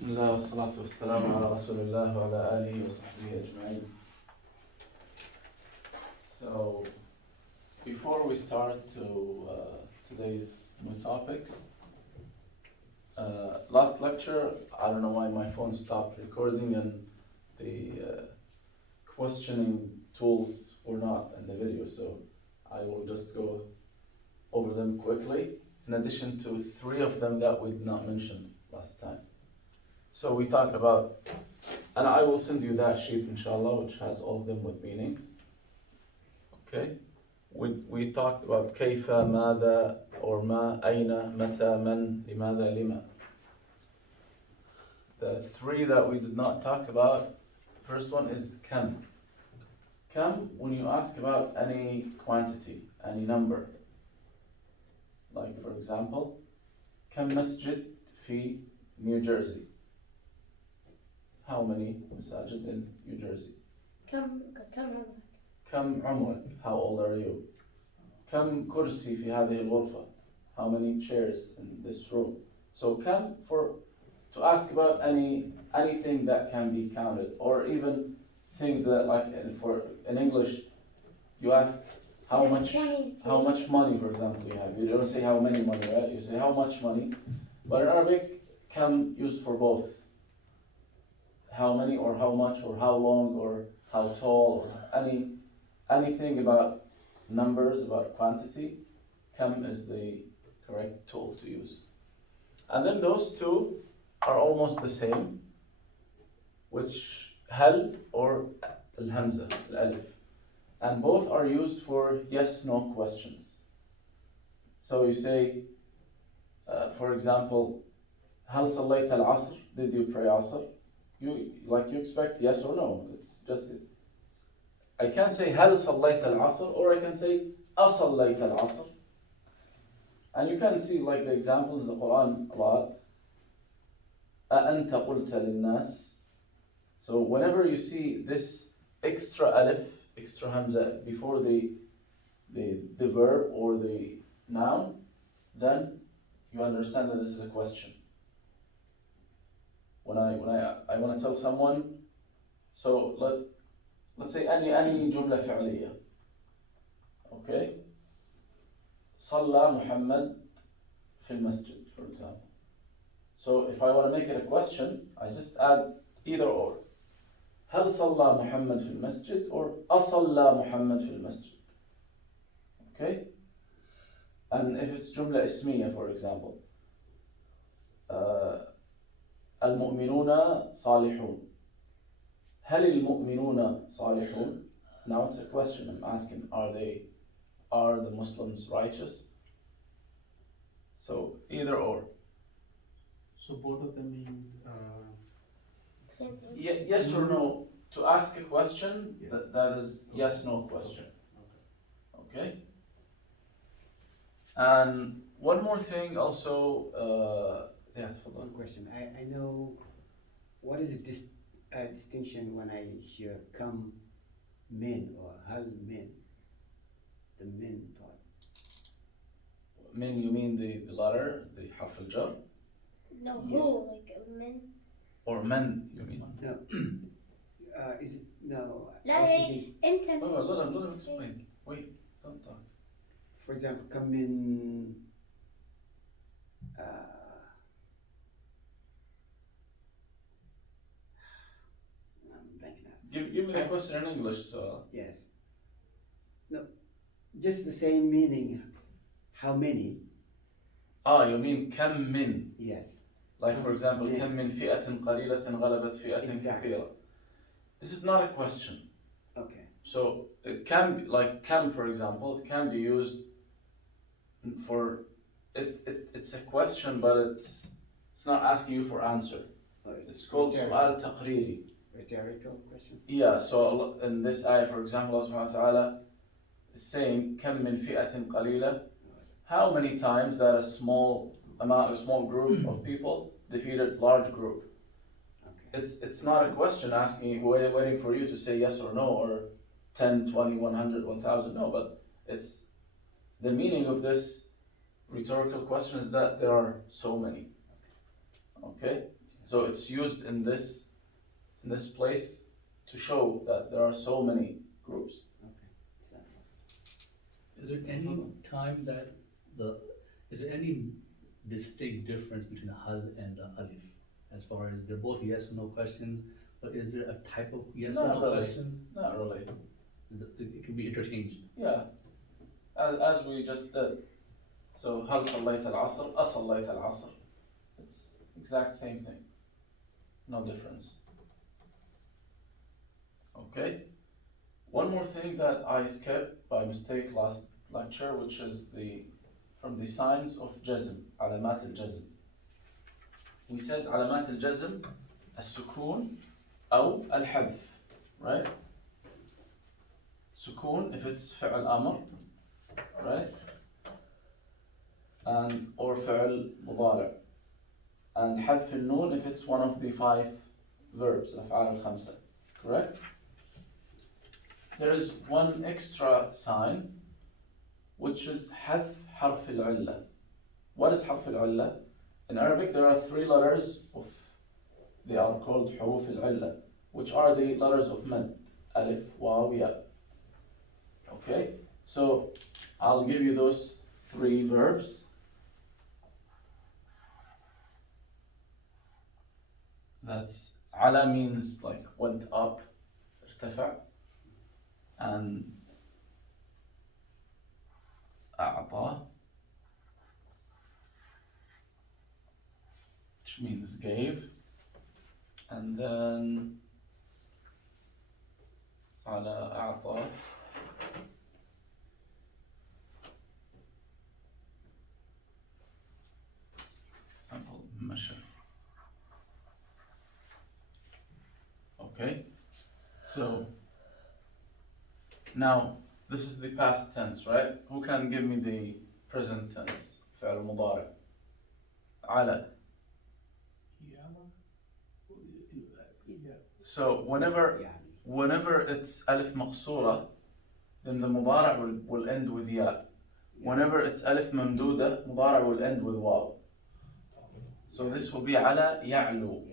بسم الله والصلاة والسلام على رسول الله وعلى آله وصحبه أجمعين. So, before we start to today's new topics, last lecture, I don't know why my phone stopped recording and the questioning tools were not in the video, so I will just go over them quickly, in addition to 3 of them that we did not mention last time. So we talked about, and I will send you that sheet inshallah, which has all of them with meanings. Okay? We talked about كيف, ماذا, or ما, أين, متى, من, لماذا, لما. The 3 that we did not talk about, first one is كم. كم, when you ask about any quantity, any number. Like for example, كم مسجد في New Jersey? How many masajid in New Jersey? كم عمرك؟ كم عمرك? How old are you? كم كرسي في هذه الغرفة? How many chairs in this room? So كم, for to ask about anything that can be counted, or even things that, like in English you ask how much money, for example, you have. You don't say how many money, right? You say how much money. But in Arabic, كم used for both. How many, or how much, or how long, or how tall, or anything about numbers, about quantity, كم is the correct tool to use. And then those 2 are almost the same, which هل or الهمزة, الألف. And both are used for yes-no questions. So you say, for example, هل صليت العصر? Did you pray عصر? You expect yes or no. It's just, I can say هل صليت العصر, or I can say أصليت العصر. And you can see like the examples in the Quran a lot. أأنت قلت للناس. So whenever you see this extra alif, extra hamza before the verb or the noun, then you understand that this is a question. When I want to tell someone, so let's say any جملة فعلية. Okay? صلى محمد في المسجد, for example. So if I want to make it a question, I just add either or. هل صلى محمد في المسجد, or أصلى محمد في المسجد. Okay? And if it's جملة اسمية, for example, المؤمنون صالحون. هل المؤمنون صالحون? Now it's a question. I'm asking, are the Muslims righteous? So either or. So both of them mean same thing. Yes or no. To ask a question, that is yes-no question. Okay? And one more thing also, One question. I know, what is the distinction when I hear come min or hal min? The min part. Min, you mean the letter, the harf al-jar? No, Yeah. who, like men. Or men, you mean? No. Is it no? لا also هي أنت Oh, من. let him explain. Wait, don't talk. for example, come in. I'm blanking out. Give me the question in English, so. Yes. No, just the same meaning. How many? You mean كم من? Yes. Like for example, Yeah. كم من فئة قليلة غلبت فئة Exactly. كثيرة. This is not a question. Okay. So it can be, like كم, for example, it can be used for, it's a question, but it's not asking you for answer. It's called سؤال تقريري. Rhetorical question. Yeah, so in this ayah, for example, Allah subhanahu wa ta'ala is saying كم من فئة قليلة. How many times that a small group of people defeated large group? Okay. It's not a question asking, waiting for you to say yes or no, or 10, 20, 100, 1000, no, but it's the meaning of this rhetorical question is that there are so many. Okay? So it's used in this place to show that there are so many groups. Okay. Is there any time that is there any distinct difference between the hal and the alif? As far as they're both yes or no questions, but is there a type of yes or Not no really. question? Not really. It can be interchanged. Yeah, as we just did. So هل صليت العصر؟ أصليت العصر. It's exact same thing. No difference. Okay. One more thing that I skipped by mistake last lecture, which is from the signs of jazm, علامات الجزم. We said علامات الجزم السكون أو الحذف, right? سكون if it's فعل أمر, right? And or فعل مضارع. And حذف النون if it's one of the 5 verbs, الأفعال الخمسة, correct? There is one extra sign, which is حذف حرف العلة. What is حرف العلة? In Arabic there are 3 letters they are called حروف العلة, which are the letters of mad, alif, waw, ya. Okay, so I'll give you those 3 verbs. That's ala means like went up, ارتفع, and أعطى, which means gave, and then على أعطى مشى. Okay, so now this is the past tense, right? Who can give me the present tense? فعل مضارع. على. So whenever it's alif مقصورة, then the مضارع will end with ya. Whenever it's alif ممدودة, مضارع will end with واو. So this will be على يعلو.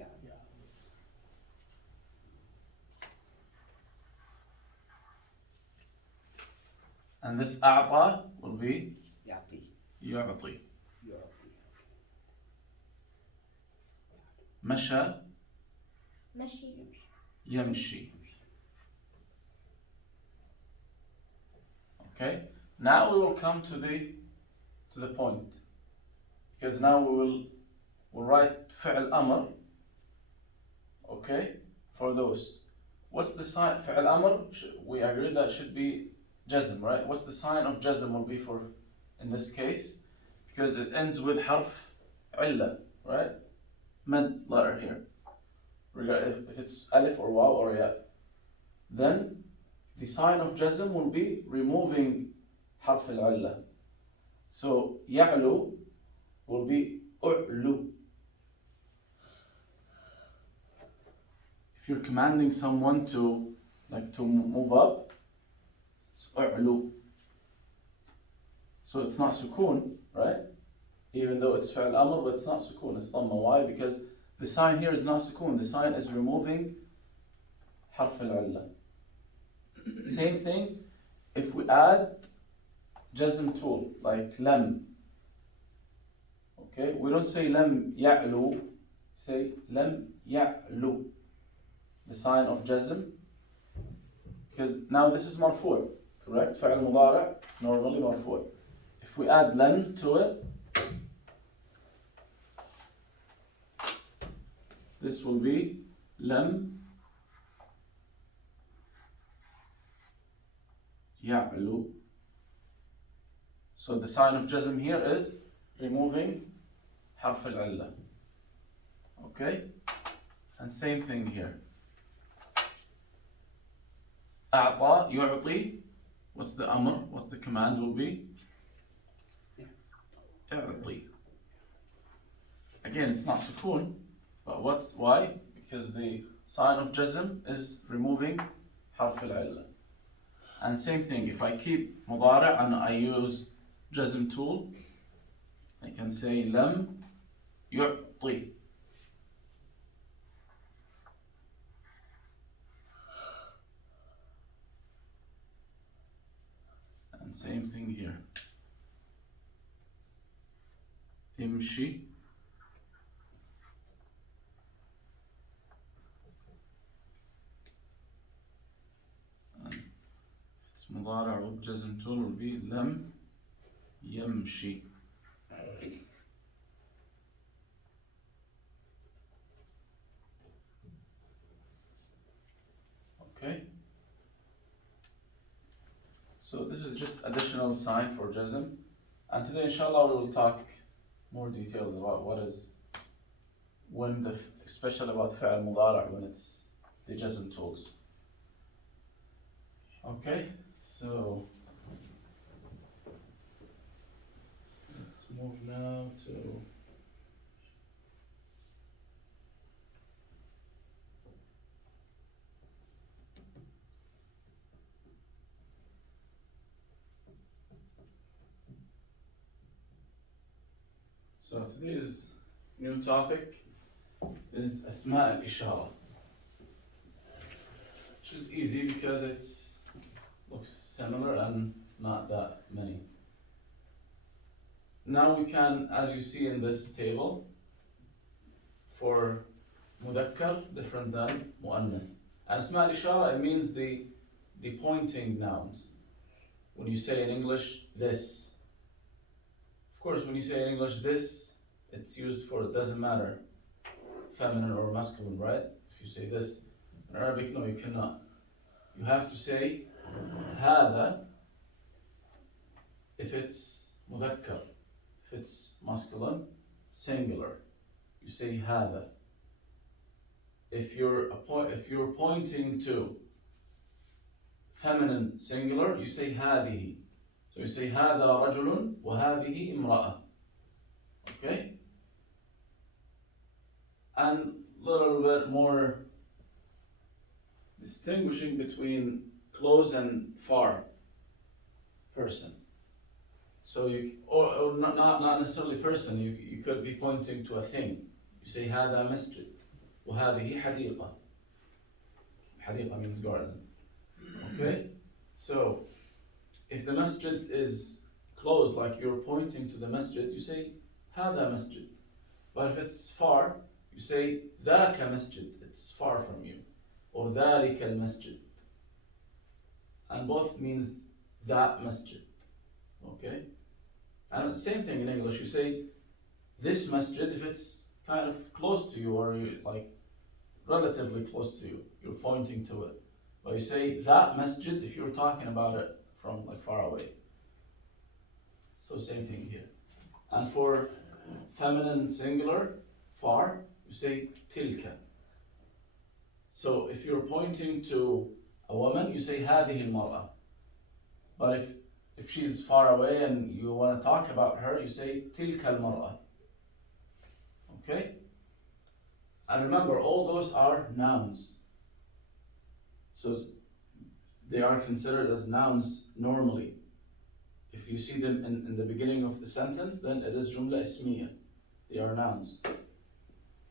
And this أعطى will be يعطي. يعطي. يعطي. مشى مشي. يمشي. Okay, now we will come to the point, because now we'll write فعل أمر. Okay, for those. What's the sign? فعل أمر, we agreed that should be jazm, right? What's the sign of jazm will be for in this case? Because it ends with حرف علة, right? Mad letter here. If it's alif or waw or ya. Then the sign of jazm will be removing حرف العلة. So يعلو will be أعلو. If you're commanding someone to move up, it's أعلو. So it's not sukun, right? Even though it's فعل أمر, but it's not sukun, it's dhamma. Why? Because the sign here is not sukun, the sign is removing حرف العلة. Same thing if we add jazm tool, like لم. Okay, we don't say لم يعلو, say لم يعلو. The sign of jazm, because now this is مرفوع, correct? فعل مضارع, normally مرفوع. If we add لم to it, this will be لم يعلو. So the sign of jazm here is removing حرف العلة. Okay? And same thing here. أعطى يعطي. What's the amr? What's the command will be? اعطي. Again, it's not sukun, but why? Because the sign of jazm is removing حرف العلة. And same thing, if I keep مضارع and I use jazm tool, I can say لم يعطي. same thing here. امشي. It's مضارع وجزم tool will be لم يمشي. Okay. So this is just additional sign for jazm. And today, inshallah, we will talk more details about what is when especially about فعل مضارع when it's the jazm tools. Okay, so let's move now to so today's new topic is أسماء الإشارة, which is easy because it's looks similar and not that many. Now we can, as you see in this table, for مذكر different than مؤنث. And أسماء الإشارة, it means the pointing nouns. When you say in English this, of course when you say in English this, it's used for, it doesn't matter feminine or masculine, right? If you say this in Arabic, no, you cannot. You have to say هذا if it's مذكر. If it's masculine, singular, you say هذا. If you're pointing to feminine singular, you say هذه. So you say هذا رجل وهذه امرأة. Okay? And a little bit more distinguishing between close and far person. So or not necessarily person, you could be pointing to a thing. You say هذا مسجد وهذه حديقة. حديقة means garden. Okay? So if the masjid is closed, like you're pointing to the masjid, you say هذا مسجد. But if it's far, you say ذاك مسجد, it's far from you. Or ذلك المسجد. And both means that masjid. Okay? And same thing in English, you say this masjid if it's kind of close to you or like relatively close to you, you're pointing to it. But you say that masjid if you're talking about it from like far away. So same thing here. And for feminine singular, far, you say tilka. So if you're pointing to a woman, you say هذه المرأة. But if she's far away and you want to talk about her, you say تلك المرأة. Okay? And remember, all those are nouns. So they are considered as nouns normally. If you see them in the beginning of the sentence, then it is جملة اسمية. They are nouns.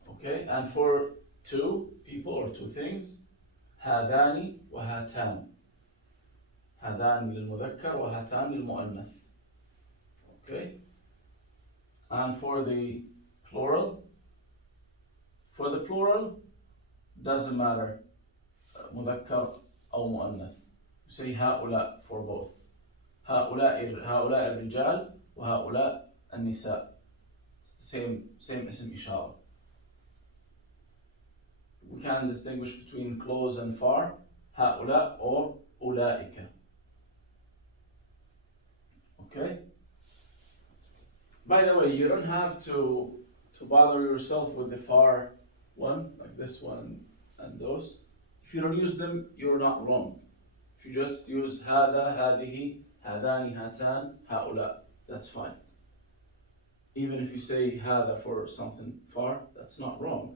Okay? And for two people or two things, هذان وهاتان. هذان للمذكر وهاتان للمؤنث. Okay? And for the plural, doesn't matter مذكر أو مؤنث. You say هؤلاء for both. هؤلاء الرجال وهؤلاء النساء. It's the same اسم إشارة. We can distinguish between close and far, هؤلاء or أولئك. Okay? By the way, you don't have to bother yourself with the far one, like this one and those. If you don't use them, you're not wrong. If you just use هذا, هذه, هذان, هاتان, هؤلاء, that's fine. Even if you say هذا for something far, that's not wrong.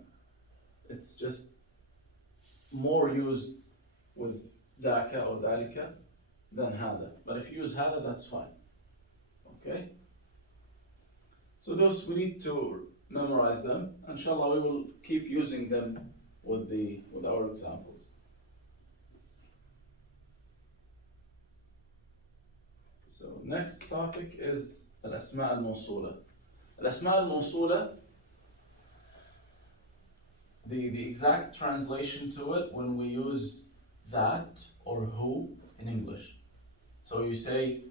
It's just more used with ذاك or ذلك than هذا. But if you use هذا, that's fine. Okay? So those, we need to memorize them. Inshallah, we will keep using them with our examples. So next topic is الأسماء الموصولة. الأسماء الموصولة, the exact translation to it when we use that or who in English. So you say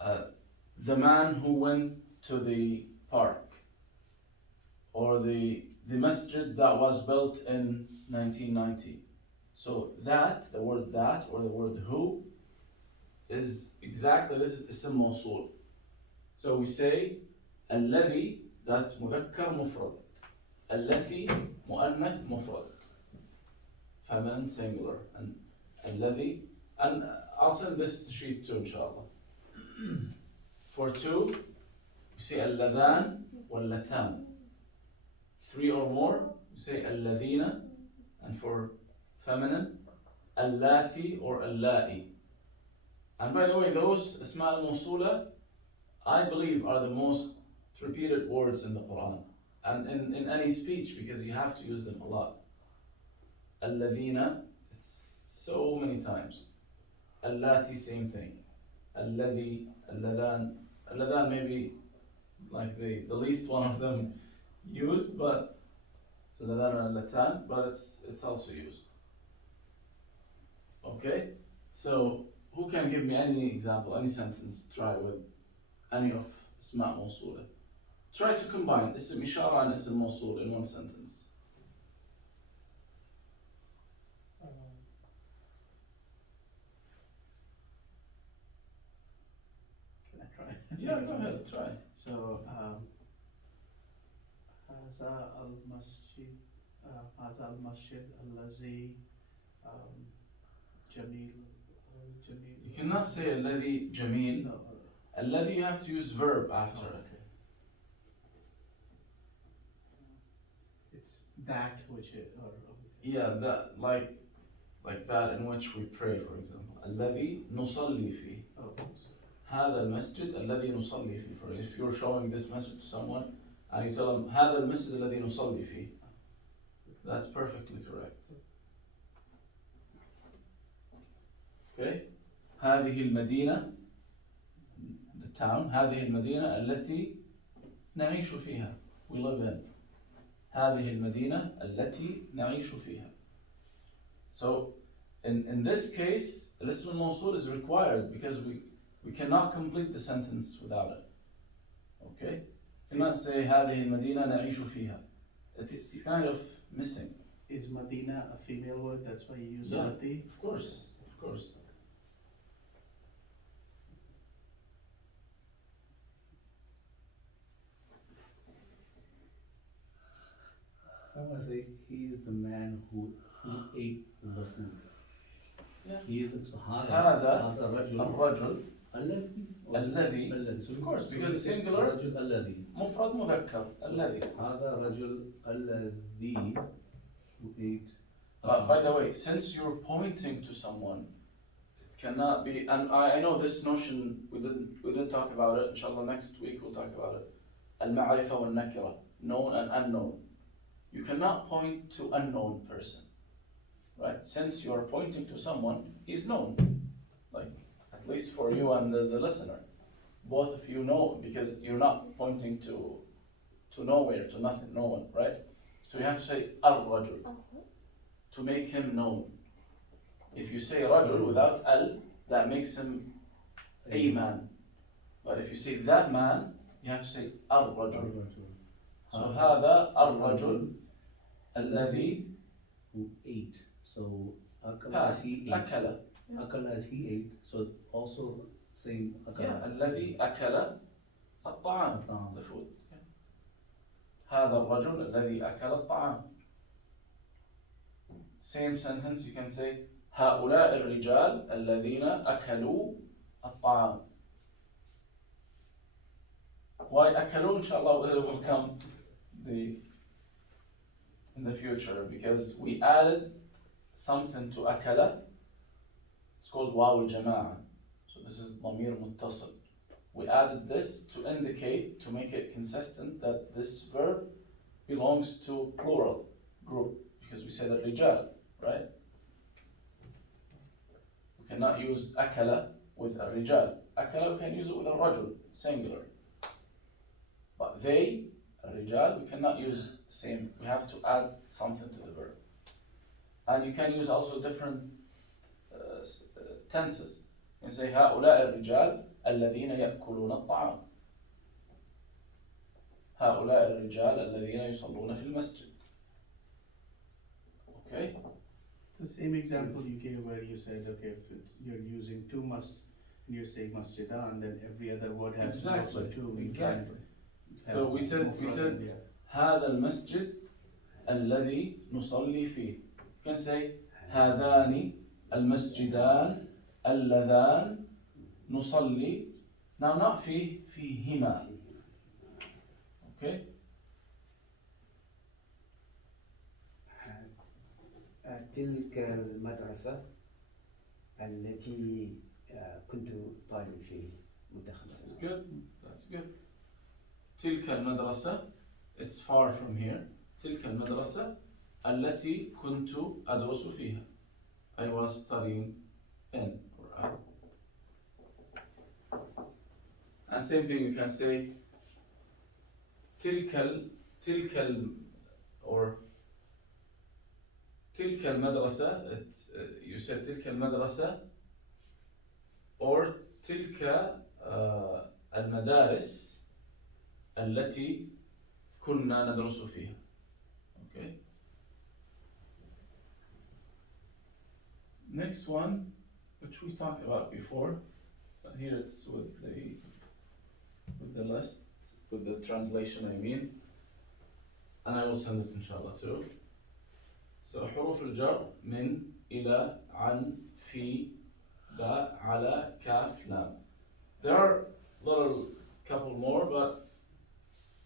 the man who went to the park, or the masjid that was built in 1990. So that, the word that or the word who, is exactly this is اسم موصول. So we say الذي, that's مذكر مفرد. التي مؤنث مفرد. Feminine singular. And الذي, and I'll send this sheet too inshallah. For two, we say اللذان واللتان. Three or more, we say الذين. And for feminine, اللاتي or اللائي. And by the way, those اسماء الموصولة, I believe, are the most repeated words in the Quran and in any speech, because you have to use them a lot. الذين, it's so many times. اللاتي, same thing. الذي, اللذان. اللذان maybe like the least one of them used, but اللذان and اللتان, but it's also used. Okay, so who can give me any example, any sentence, try with any of اسماء موصولة? Try to combine اسم إشارة and اسم موصول in one sentence. Can I try? Yeah, go ahead, try. So, هذا المسجد هذا المسجد الذي جميل جميل. You cannot say الذي جميل. No. الذي, you have to use verb after it. Okay. It's that which it, or Yeah, that like that in which we pray, for example. الذي نصلي فيه. oh, هذا المسجد الذي نصلي فيه. For if you're showing this message to someone and you tell them هذا المسجد الذي نصلي فيه, that's perfectly correct. Okay. هذه المدينة, the town. هذه المدينة التي نعيش فيها. We live in. هذه المدينة التي نعيش فيها. So in this case, الاسم الموصول is required because we cannot complete the sentence without it. Okay? You cannot say هذه المدينة نعيش فيها. It's kind of missing. is Medina a female word? That's why you use Yeah. Lati? Of course, of course. I want to say he is the man who ate the food. Yeah. He is so هذا هذا رجل الرجل الذي الذي. So Of we course, say- because so we say singular. رجل الذي. مفرد مذكر. الذي. هذا رجل الذي who ate. By the way, since you're pointing to someone, it cannot be. And I know this notion we didn't talk about it. Inshallah, next week we'll talk about it. المعرفة والنكرة, known and unknown. You cannot point to unknown person, right? Since you are pointing to someone, he's known, like at least for you and the listener. Both of you know, because you're not pointing to nowhere, to nothing, no one, right? So you have to say al-rajul to make him known. If you say rajul without al, that makes him a man. But if you say that man, you have to say al-rajul. So هذا الرجل الذي who ate. So akala as past he ate. أكل. Akala as he ate. So also same Yeah, akala. الذي أكل الطعام, الطعام. the food. هذا الرجل الذي أكل الطعام. Same sentence, you can say هؤلاء الرجال الذين أكلوا الطعام. Why أكلوا? Inshallah it will come in the future, because we added something to أكل. It's called واو الجماعة. So this is ضمير متصل. We added this to indicate, to make it consistent, that this verb belongs to plural group, because we said الرجال, right? We cannot use أكل with الرجال. أكل, we can use it with الرجل, singular. But they, الرجال, we cannot use the same. We have to add something to the verb. And you can use also different tenses. You can say هؤلاء الرجال الذين يأكلون الطعام. هؤلاء الرجال الذين يصلون في المسجد. Okay? The same example you gave where you said, okay, if you're using two and you're saying masjidah, and then every other word has Exactly. also two. You Exactly. can So we have said mufrad and هذا المسجد الذي نصلي فيه. You can say هذان المسجدان اللذان نصلي. Now not فيهما. Okay? تلك المدرسة التي كنت طالب في مدة 5 That's سنوات. good. That's good. تلك المدرسة, it's far from here. تلك المدرسة التي كنت أدرس فيها. I was studying in. And same thing, you can say or تلك المدرسة. It's, you said تلك المدرسة or تلك المدارس التي كنا ندرس فيها. Okay. Next one, which we talked about before, but here it's with the list, with the translation I mean, and I will send it inshallah too. So حروف الجر من إلى عن في باء على كاف لام. There are little couple more, but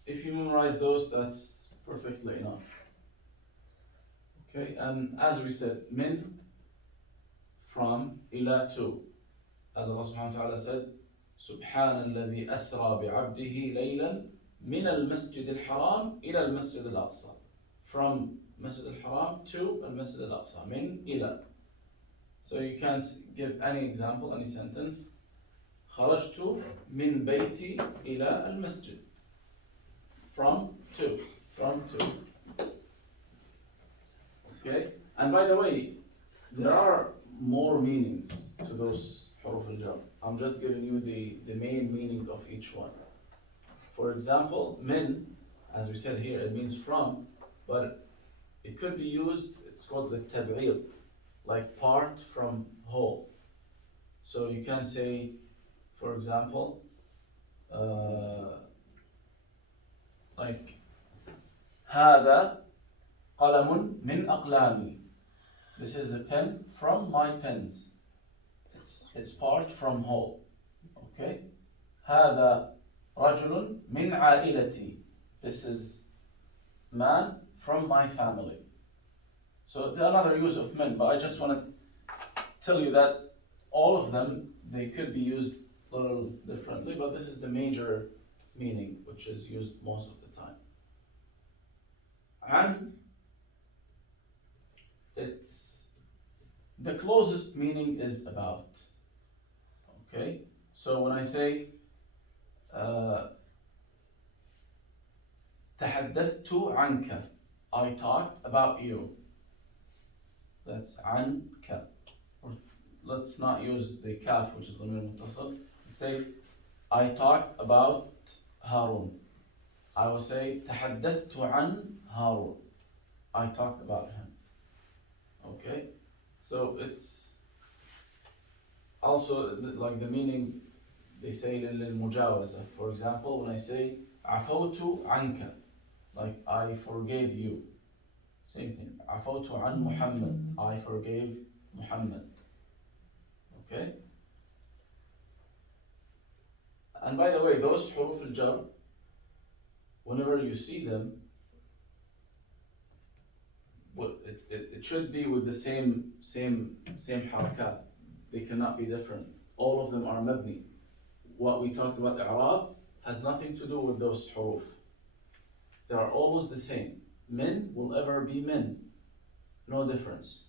if you memorize those, that's perfectly enough. Okay, and as we said, min, from, إلى, to. As Allah subhanahu wa ta'ala said, سبحان الذي أسرى بعبده ليلا من المسجد الحرام إلى المسجد الأقصى. From Masjid al-Haram to al-Masjid al-Aqsa, min إلى. So you can give any example, any sentence. خرجت من بيتي إلى المسجد. From to. Okay, and by the way, there are more meanings to those حروف الجر. I'm just giving you the main meaning of each one. For example, min, as we said here, it means from, but it could be used, it's called the tab'id, like part from whole. So you can say, for example, like هذا قلم من أقلامي. This is a pen from my pens. It's part from whole. Okay? هذا رجل من عائلتي. This is man from my family. So another use of min, but I just want to tell you that all of them, they could be used a little differently, but this is the major meaning which is used most of the time. And it's the closest meaning is about. Okay, so when I say تحدثت عنك, I talked about you. That's عنك. Let's not use the kaf, which is ضمير متصل. Say I talked about Harun. I will say تحدثت عن هارون. I talked about him. Okay, so it's also like the meaning they say للمجاوزة. For example, when I say عفوت عنك, like I forgave you. Same thing. عفوت عن محمد, I forgave Muhammad. Okay. And by the way, those حروف الجر, whenever you see them, it should be with the same harakat. They cannot be different. All of them are mabni. What we talked about i'rab has nothing to do with those huruf. They are always the same. Min will ever be min. No difference.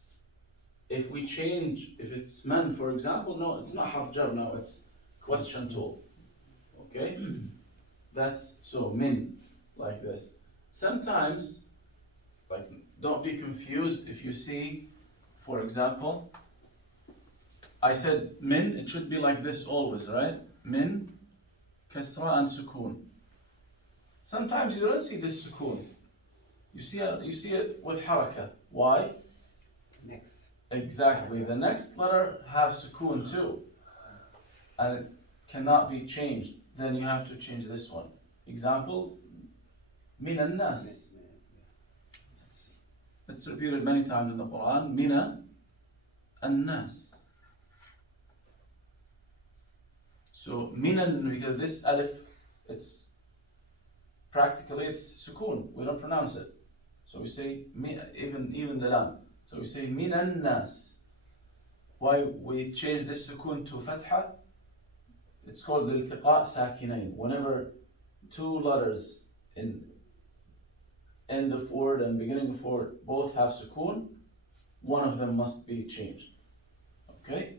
If we change, if it's man, for example, no, it's not harf jar now, it's question tool. Okay? That's so min, like this. Sometimes, like, don't be confused if you see, for example, I said min, it should be like this always, right? Min, kasra, and sukun. Sometimes you don't see this sukun. You see it with haraka. Why? Next. Exactly. The next letter has sukun too, and it cannot be changed. Then you have to change this one. Example, min al-nas. It's repeated many times in the Quran. Mina al-nas. So minan, because this alif, it's practically it's sukun. We don't pronounce it. So we say even the lam. So we say minan nas. Why we change this sukun to fatha? It's called iltiqa sakinain. Whenever two letters in end of word and beginning of word both have sukun, one of them must be changed. Okay?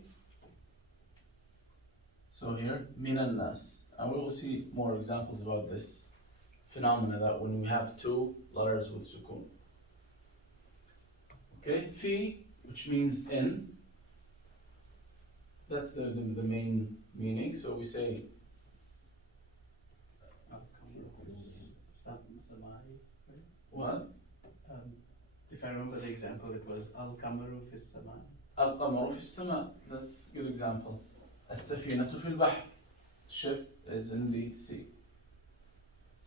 So here, minan nas. And we will see more examples about this phenomena that when we have two letters with sukun. Okay? Fi, which means in. That's the main meaning. So we say what? If I remember the example, it was Al-Kamaru fi sama. القمر في السماء. That's a good example. السفينة في البحر. Ship is in the sea.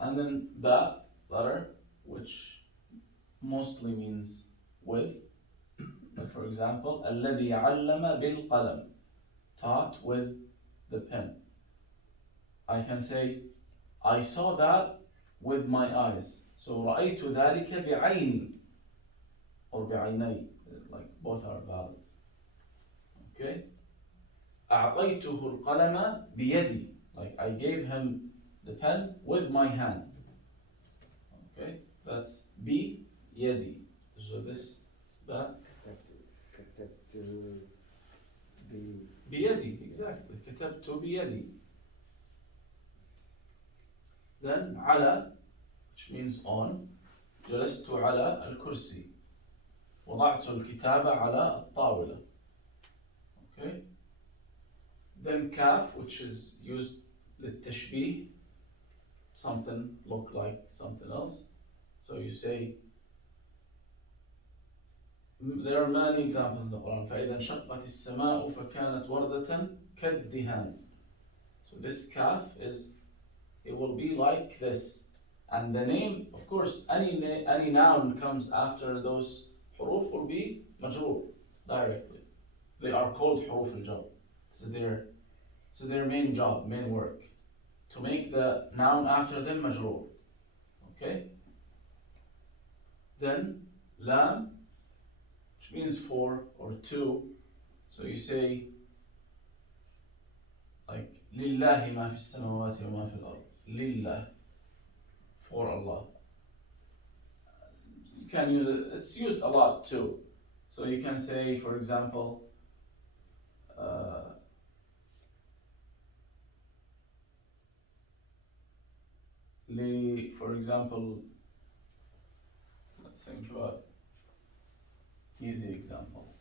And then ba, letter, which mostly means with. Like for example, الذي علم بالقلم. Taught with the pen. I can say, I saw that with my eyes. So رأيت ذلك بعيني. Or بعيني. Like both are valid. Okay? أعطيته القلم بيدي. Like I gave him the pen with my hand. Okay? That's بيدي. So this, that. كتبت بيدي, exactly. كتبت بيدي. Then على, which means on. جلست على الكرسي. وضعت الكتاب على الطاولة. Okay? Then kaf, which is used للتشبيه. Something look like something else. So you say, there are many examples in the Quran. فإذا انشقت السماء فكانت وردة كالدهان. So this kaf is, it will be like this. And the name, of course, any noun comes after those huruf will be majroor directly. They are called huruf al-jar. This is their main job, main work. To make the noun after them majroor. Okay? Then lam, which means for or to. So you say like لله ما في السماوات وما في الأرض. لله, for Allah. You can use it, it's used a lot too. So you can say, for example, for example, let's think about easy example.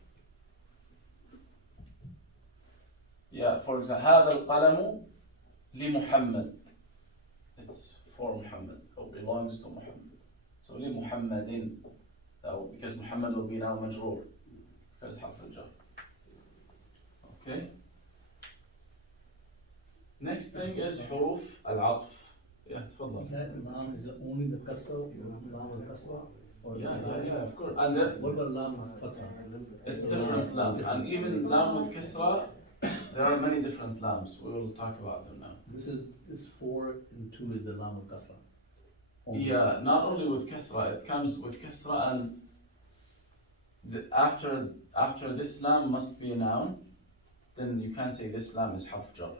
Yeah, for example, هذا القلم لمحمد. It's for Muhammad, or belongs to Muhammad. So لمحمد, because Muhammad will be now majroor, because حرف الجر. Okay. Next thing is حروف العطف. Yeah, تفضل. That lam is only the kasra, lam al kasra? Or Yeah, of course. And that, what about lam fatha? it's different lam. And even lam with kasra, there are many different lams. We will talk about them now. This 4 and 2 is the lam al kasra. Only. Yeah, not only with kasra, it comes with kasra, and after this lam must be a noun, then you can say this lam is harf jar.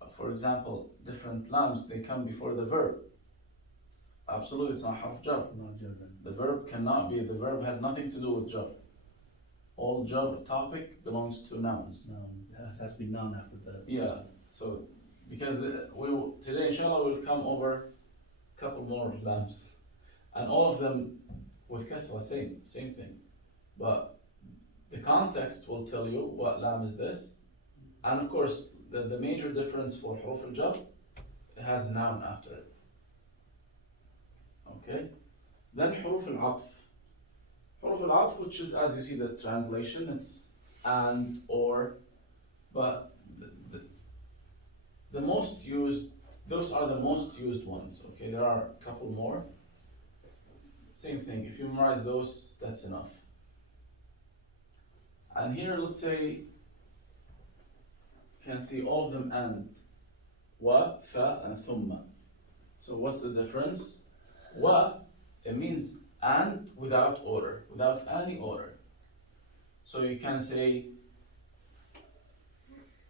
But for example, different lams, they come before the verb. Absolutely, it's not harf jar. Not jar then. The verb cannot be, the verb has nothing to do with jar. All topic belongs to nouns. It has to be noun after the. Yeah, so because today inshallah we'll come over a couple more lambs, and all of them with kasra, same thing, but the context will tell you what lam is this, and of course the major difference for huruf al-jar, it has noun after it. Okay, then huruf al-atf. Huruf al-atf, which is, as you see the translation, it's and, or, but the most used, those are the most used ones. Okay, there are a couple more. Same thing, if you memorize those, that's enough. And here, let's say, you can see all of them and, wa, fa, and thumma. So what's the difference? Wa, it means and without order, without any order. So you can say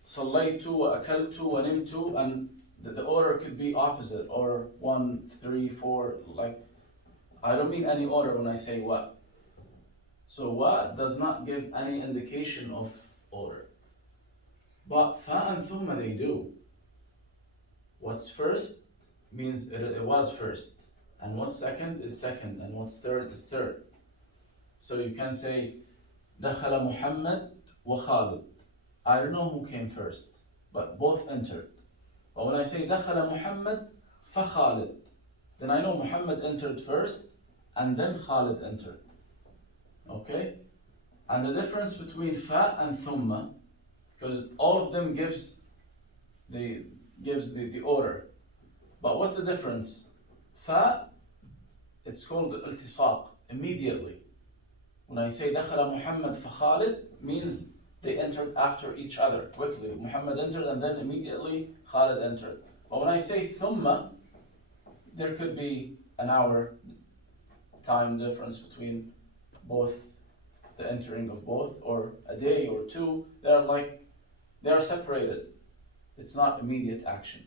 صليت وأكلت ونمت, and the order could be opposite, or 1, 3, 4, like, I don't mean any order when I say wa. So wa does not give any indication of order. But fa and thumma, they do. What's first means it was first, and what's second is second, and what's third is third. So you can say دخل محمد وخالد. I don't know who came first, but both entered. But when I say دخل محمد فخالد, then I know Muhammad entered first, and then Khalid entered. Okay? And the difference between fa and thumma, because all of them gives the order. But what's the difference? Fa, it's called iltisaq, immediately. When I say دخل محمد فخالد, means they entered after each other, quickly. Muhammad entered and then immediately Khalid entered. But when I say thumma, there could be an hour time difference between both, the entering of both, or a day or two. They are separated. It's not immediate action.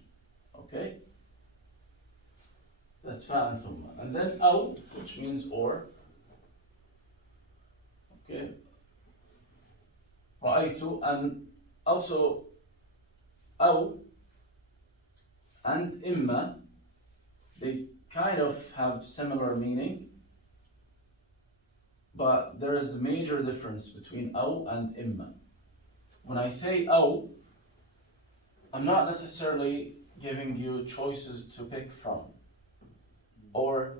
Okay? That's fa and thumma. And then aw, which means or. Okay? Ra'aytu, and also aw and imma, they kind of have similar meaning, but there is a major difference between aw and imma. When I say aw, I'm not necessarily giving you choices to pick from, or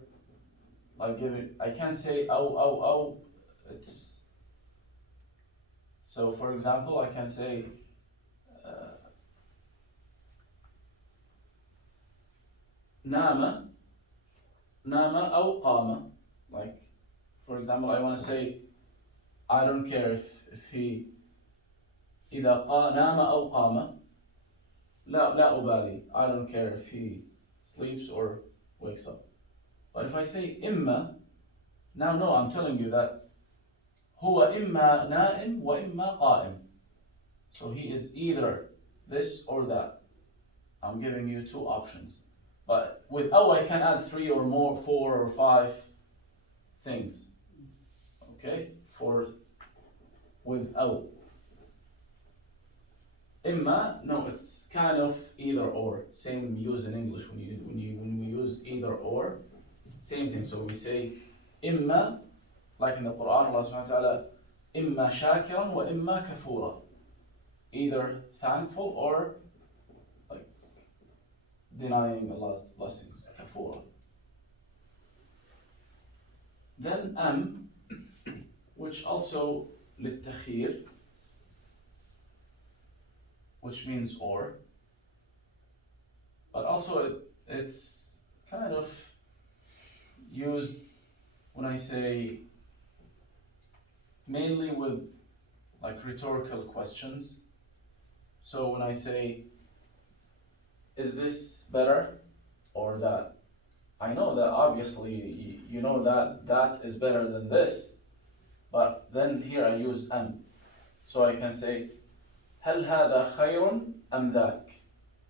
I can't say aw, it's, so for example, I can say nama aw qama. Like, for example, I want to say, I don't care if he إذا نام أو قام, لا أبالي, I don't care if he sleeps or wakes up. But if I say إما, now no, I'm telling you that هو إما نائم وإما قائم. So he is either this or that. I'm giving you two options. But with أو I can add 3 or more, 4 or 5 things. Okay? With أو. Imma, no, it's kind of either or. Same use in English when we use either or, same thing. So we say imma, like in the Quran, Allah subhanahu wa ta'ala, imma shakiran wa imma kafura. Either thankful or like denying Allah's blessings, kafura. Then which also للتخير, which means or, but also it's kind of used when I say mainly with like rhetorical questions. So when I say, is this better or that? I know that obviously you know that is better than this, but then here I use am. So I can say, هل هذا خير أم ذاك?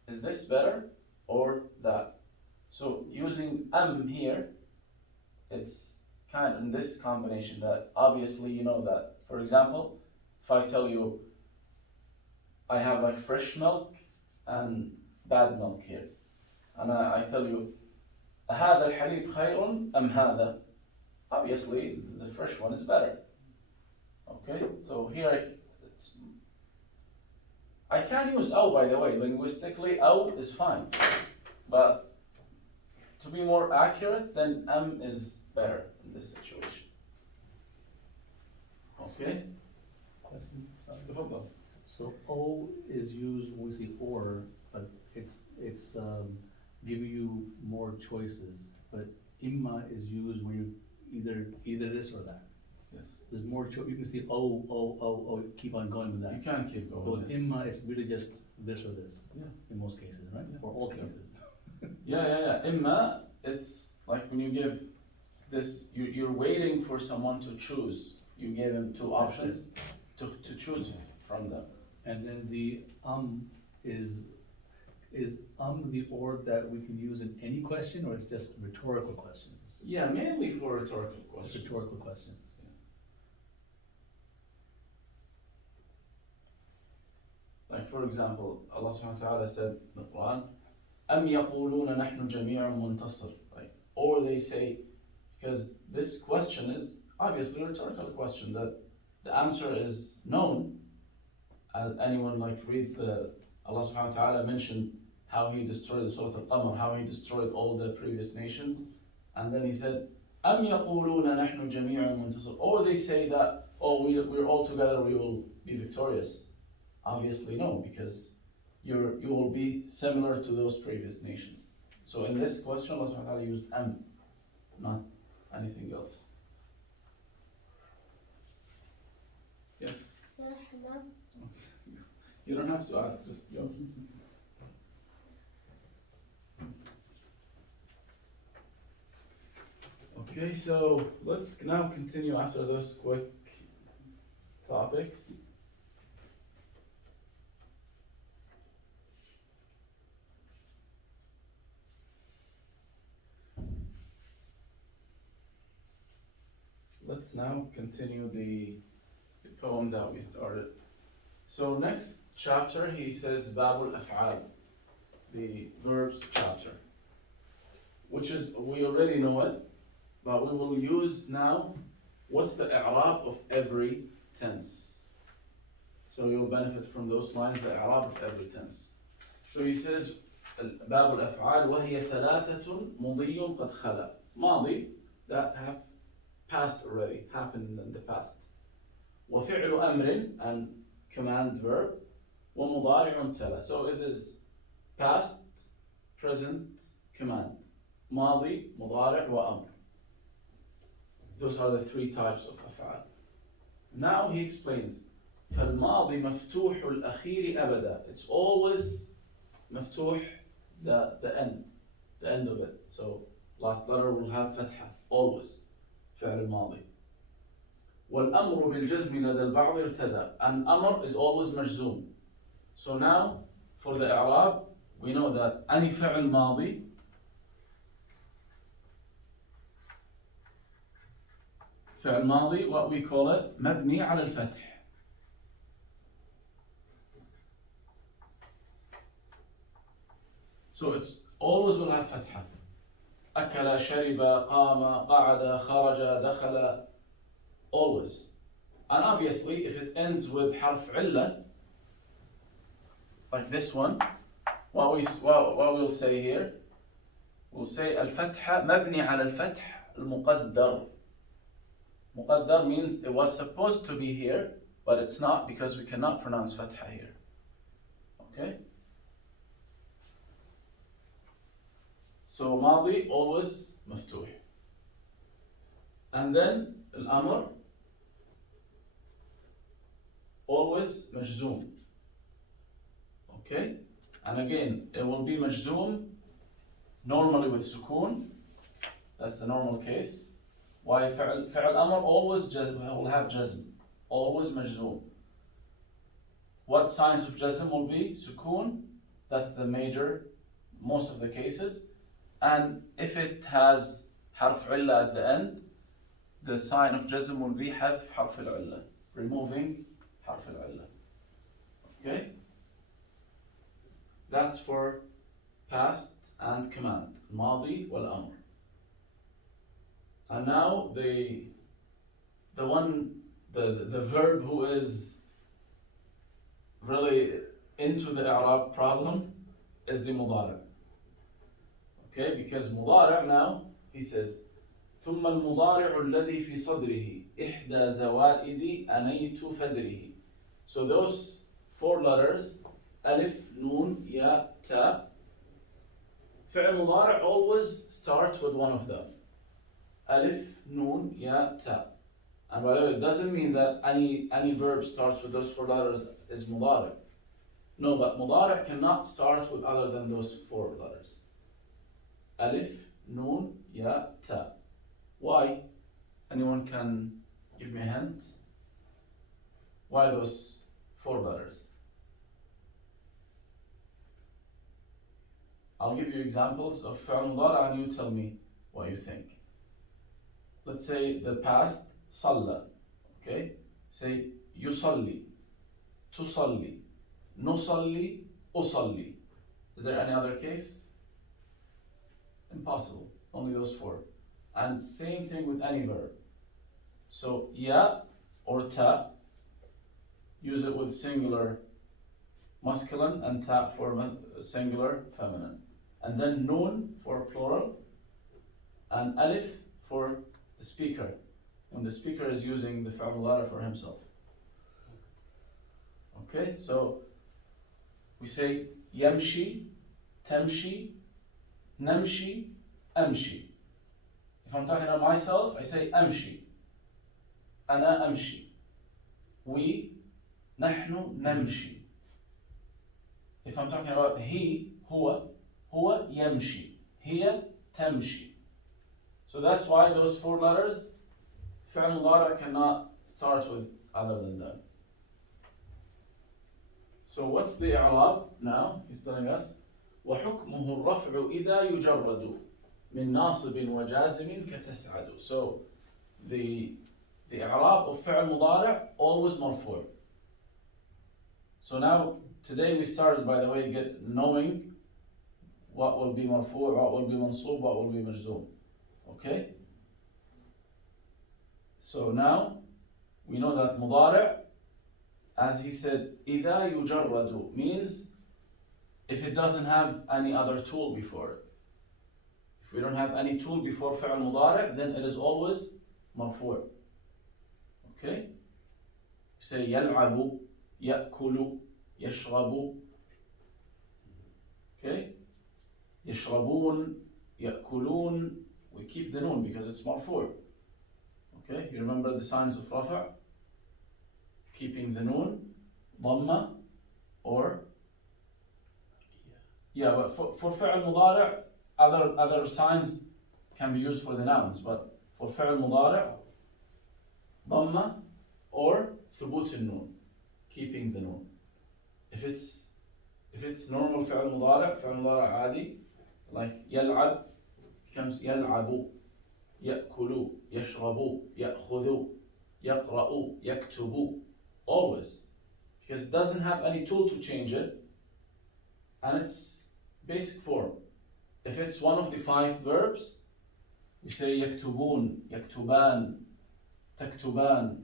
Is this better or that? So using here, it's kind in this combination that obviously you know that. For example, if I tell you I have like fresh milk and bad milk here, and I tell you هذا الحليب خير أم هذا? Obviously, the fresh one is better. Okay, so here I can use أو, by the way. Linguistically, أو is fine, but to be more accurate, then is better in this situation. Okay. Question? Sorry. تفضل. So O is used when we say or, but it's giving you more choices. But imma is used when you either this or that. Yes. There's more choice. You can see oh, keep on going with that. You can keep But going. with Yes. imma, it's really just this or this. Yeah. In most cases, right? Yeah. Or all Yeah. cases. Yeah. Imma, it's like when you give this, you're waiting for someone to choose. You gave them two options to choose from them. And then the is the or that we can use in any question, or it's just rhetorical questions? Yeah, mainly for rhetorical It's questions. rhetorical questions. Like for example, Allah subhanahu wa ta'ala said in the Quran, أَمْ يَقُولُونَ نَحْنُ جَمِيعٌ مُنْتَصِرٌ. Like, or they say, because this question is obviously a rhetorical question that the answer is known, as anyone like reads the, Allah subhanahu wa ta'ala mentioned how he destroyed Surah Al-Qamar, how he destroyed all the previous nations, and then he said, أَمْ يَقُولُونَ نَحْنُ جَمِيعٌ مُنْتَصِرٌ. Or they say that, oh, we're all together, we will be victorious. Obviously no, because you will be similar to those previous nations. So in this question, Allah subhanahu wa ta'ala used not anything else. Yes? نحن You don't have to ask, just go. Okay, so let's now continue after those quick topics. Let's now continue the poem that we started. So next chapter he says Babul Af'al, the verbs chapter, which is, we already know it, but we will use now what's the i'rab of every tense. So you'll benefit from those lines, the i'rab of every tense. So he says باب الأفعال وهي ثلاثة مضي قد خلا. ماضي, that have passed already, happened in the past. وفعل أمر, and command verb. ومضارع تلا. So it is past, present, command. ماضي, مضارع, وأمر. Those are the three types of أفعال. Now he explains فالماضي مفتوح الأخير أبدا. It's always مفتوح, the end of it. So last letter will have فتحة, always. فعل الماضي. والأمر بالجزم لدى البعض ارتدى. And أمر is always مجزوم. So now for the إعراب, we know that any فعل ماضي فعل ماضي, what we call it, مبني على الفتح. So it's always will have فتحة. أكل, شرب, قام, قعد, خرج, دخل, always. And obviously if it ends with حرف علة, like this one, what we'll say here, we'll say الفتحة مبني على الفتح المقدر. مقدر means it was supposed to be here, but it's not because we cannot pronounce فتحة here. Okay? So ماضي always مفتوح. And then الأمر always مجزوم. Okay? And again, it will be مجزوم normally with سكون. That's the normal case. Why فعل أمر always will have جزم. Always مجزوم. What signs of جزم will be? سكون. That's the major, most of the cases. And if it has حرف علة at the end, the sign of jazm will be حذف حرف العلة, removing حرف العلة. Okay? That's for past and command, الماضي والأمر. And now the verb who is really into the i'rab problem is the مضارع. Okay, because مضارع now, he says ثم المضارع الذي في صدره إحدى زوائد أنيت فدره. So those 4 letters, ألف نون يا تا, فعل مضارع always start with one of them. ألف نون يا تا. And by the way, it doesn't mean that any verb starts with those 4 letters is مضارع. No, but مضارع cannot start with other than those 4 letters. ألف نون يا تا. Why? Anyone can give me a hint? Why those 4 letters? I'll give you examples of فعل مضارع and you tell me what you think. Let's say the past, صلى. Okay? Say يصلي, تصلي, نصلي, أصلي. Is there any other case? Impossible. Only those 4. And same thing with any verb. So ya or ta, use it with singular masculine and ta for singular feminine. And then noon for plural and alif for the speaker, when the speaker is using the fi'l mudari for himself. Okay, so we say yamshi, tamshi, namshi, amshi. If I'm talking about myself, I say amshi, ana amshi, we, nahnu namshi. If I'm talking about he, huwa yamshi, hiya tamshi. So that's why those 4 letters, fi'l mudari cannot start with other than them. So what's the i'rab now? He's telling us وحكمه الرفع إذا يجرد من ناصب وجازم كتسعد. So the i'rab of fi'l mudari always marfu'. So now today we started, by the way, knowing what will be marfu', what will be mansub, what will be majzoom. Okay? So now we know that mudari', as he said, إذا يجرد means if it doesn't have any other tool before it. If we don't have any tool before fi'l mudari', then it is always marfu'. Okay? Say يلعب, يأكل, يشرب. Okay? يشربون, يأكلون. We keep the noon because it's marfu'. Okay? You remember the signs of rafa'? Keeping the noon, dhamma, or but for fi'l mudari', other signs can be used for the nouns, but for fi'l mudari', dhamma or thubut al-noon, keeping the noon. If it's normal fi'l mudari' adi, like yal'ab becomes yal'abu, ya'kulu, yashrabu, ya'khudhu, yaqra'u, yaktubu, always, because it doesn't have any tool to change it, and it's basic form. If it's one of the 5 verbs, we say yaktubun, yaktuban, taktuban.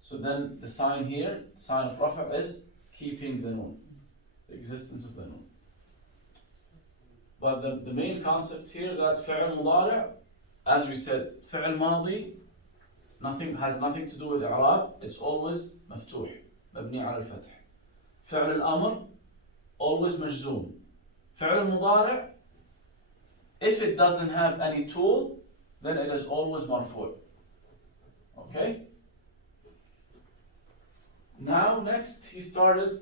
So then the sign here, the sign of rafa', is keeping the noon, the existence of the noon. But the main concept here, that fi'l mudari', as we said, fi'l madi, has nothing to do with i'rab, it's always maftuh, mabni ala al-fath. Fi'l al-amr, always majzoom. Fi'l al-mudari', if it doesn't have any tool, then it is always marfu'. Okay? Now next he started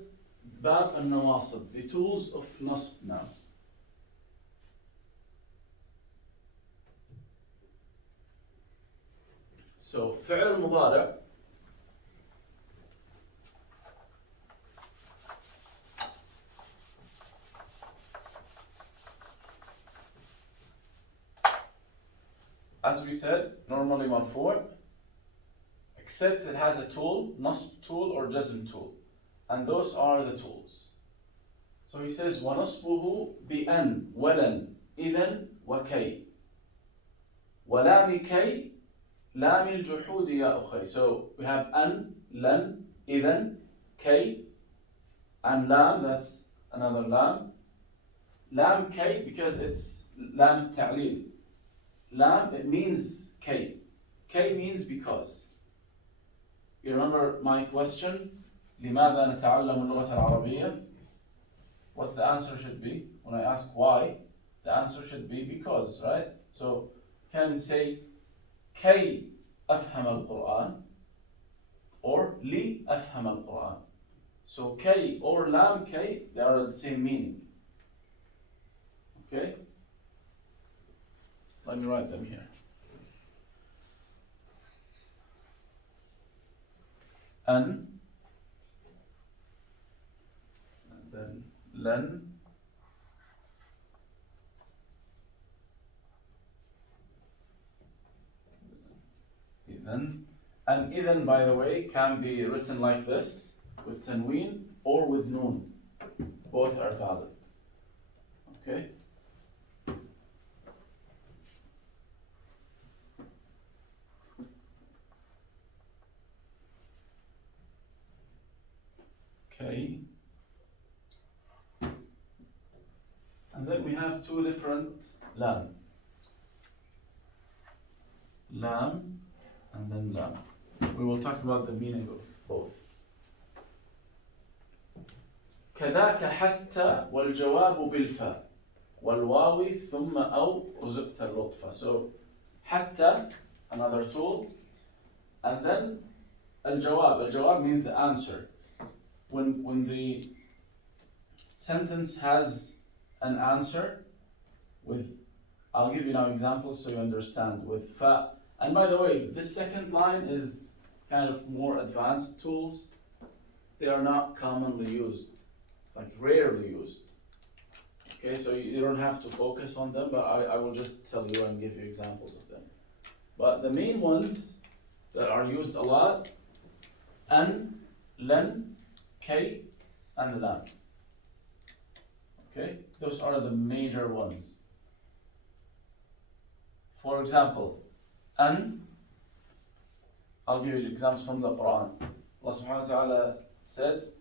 bab al-nawasib, the tools of nasb now. So fi'l al-mudari', as we said, normally marfu', except it has a tool, nasb tool or jazm tool. And those are the tools. So he says, وَنَصْبُهُ بِأَنْ وَلَنْ إِذَنْ وَكَيْ وَلَامِ كَيْ لَامِ الْجُحُودِ يَا أُخَيْ. So we have أَنْ, لَنْ, إِذَنْ, كَيْ, and lam, that's another lam. Lam K, because it's lam ta'lil. Lam, it means K. K means because. You remember my question? لماذا نتعلم اللغة العربية? What's the answer should be? When I ask why, the answer should be because, right? So, can we say كي أفهم القرآن or لي أفهم القرآن? So K or lam K, they are the same meaning. Okay? Let me write them here. An, and then len, idhan. And idhan, by the way, can be written like this, with tanween or with noon. Both are valid. Okay? Okay. And then we have two different lam. Lam and then lam. We will talk about the meaning of both. كذاك حتى والجواب بالفاء والواو ثم أو رزقت اللطف. So حتى, another tool, and then الجواب. الجواب means the answer. When the sentence has an answer with, I'll give you now examples so you understand, with fa. And by the way, this second line is kind of more advanced tools. They are not commonly used, like rarely used. Okay, so you don't have to focus on them, but I will just tell you and give you examples of them. But the main ones that are used a lot, an, len, K, and lam. Okay, those are the major ones. For example, an, I'll give you examples from the Quran. Allah subhanahu wa ta'ala said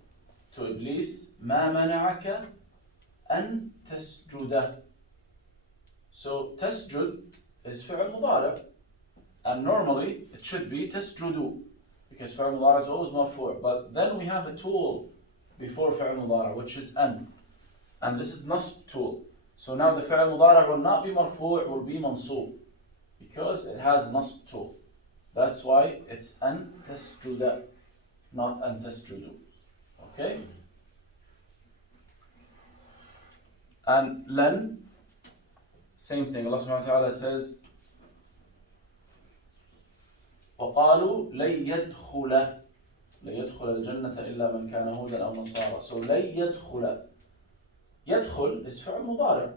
to Iblis, ما منعك أن تسجد. So تسجد is فعل مضارع, and normally it should be تسجدوا, because فعل مضارع is always مرفوع. But then we have a tool before فعل مضارع, which is أن, and this is nasb tool. So now the فعل مضارع will not be مرفوع, will be منصوب, because it has nasb tool. That's why it's أن تسجد, not أن تسجدوا. Okay? And len, same thing. Allah subhanahu wa ta'ala says, وقالوا لن يدخل الجنة إلا من كان هودا أو نصارى. So لن يدخل. يدخل is فعل مضارع,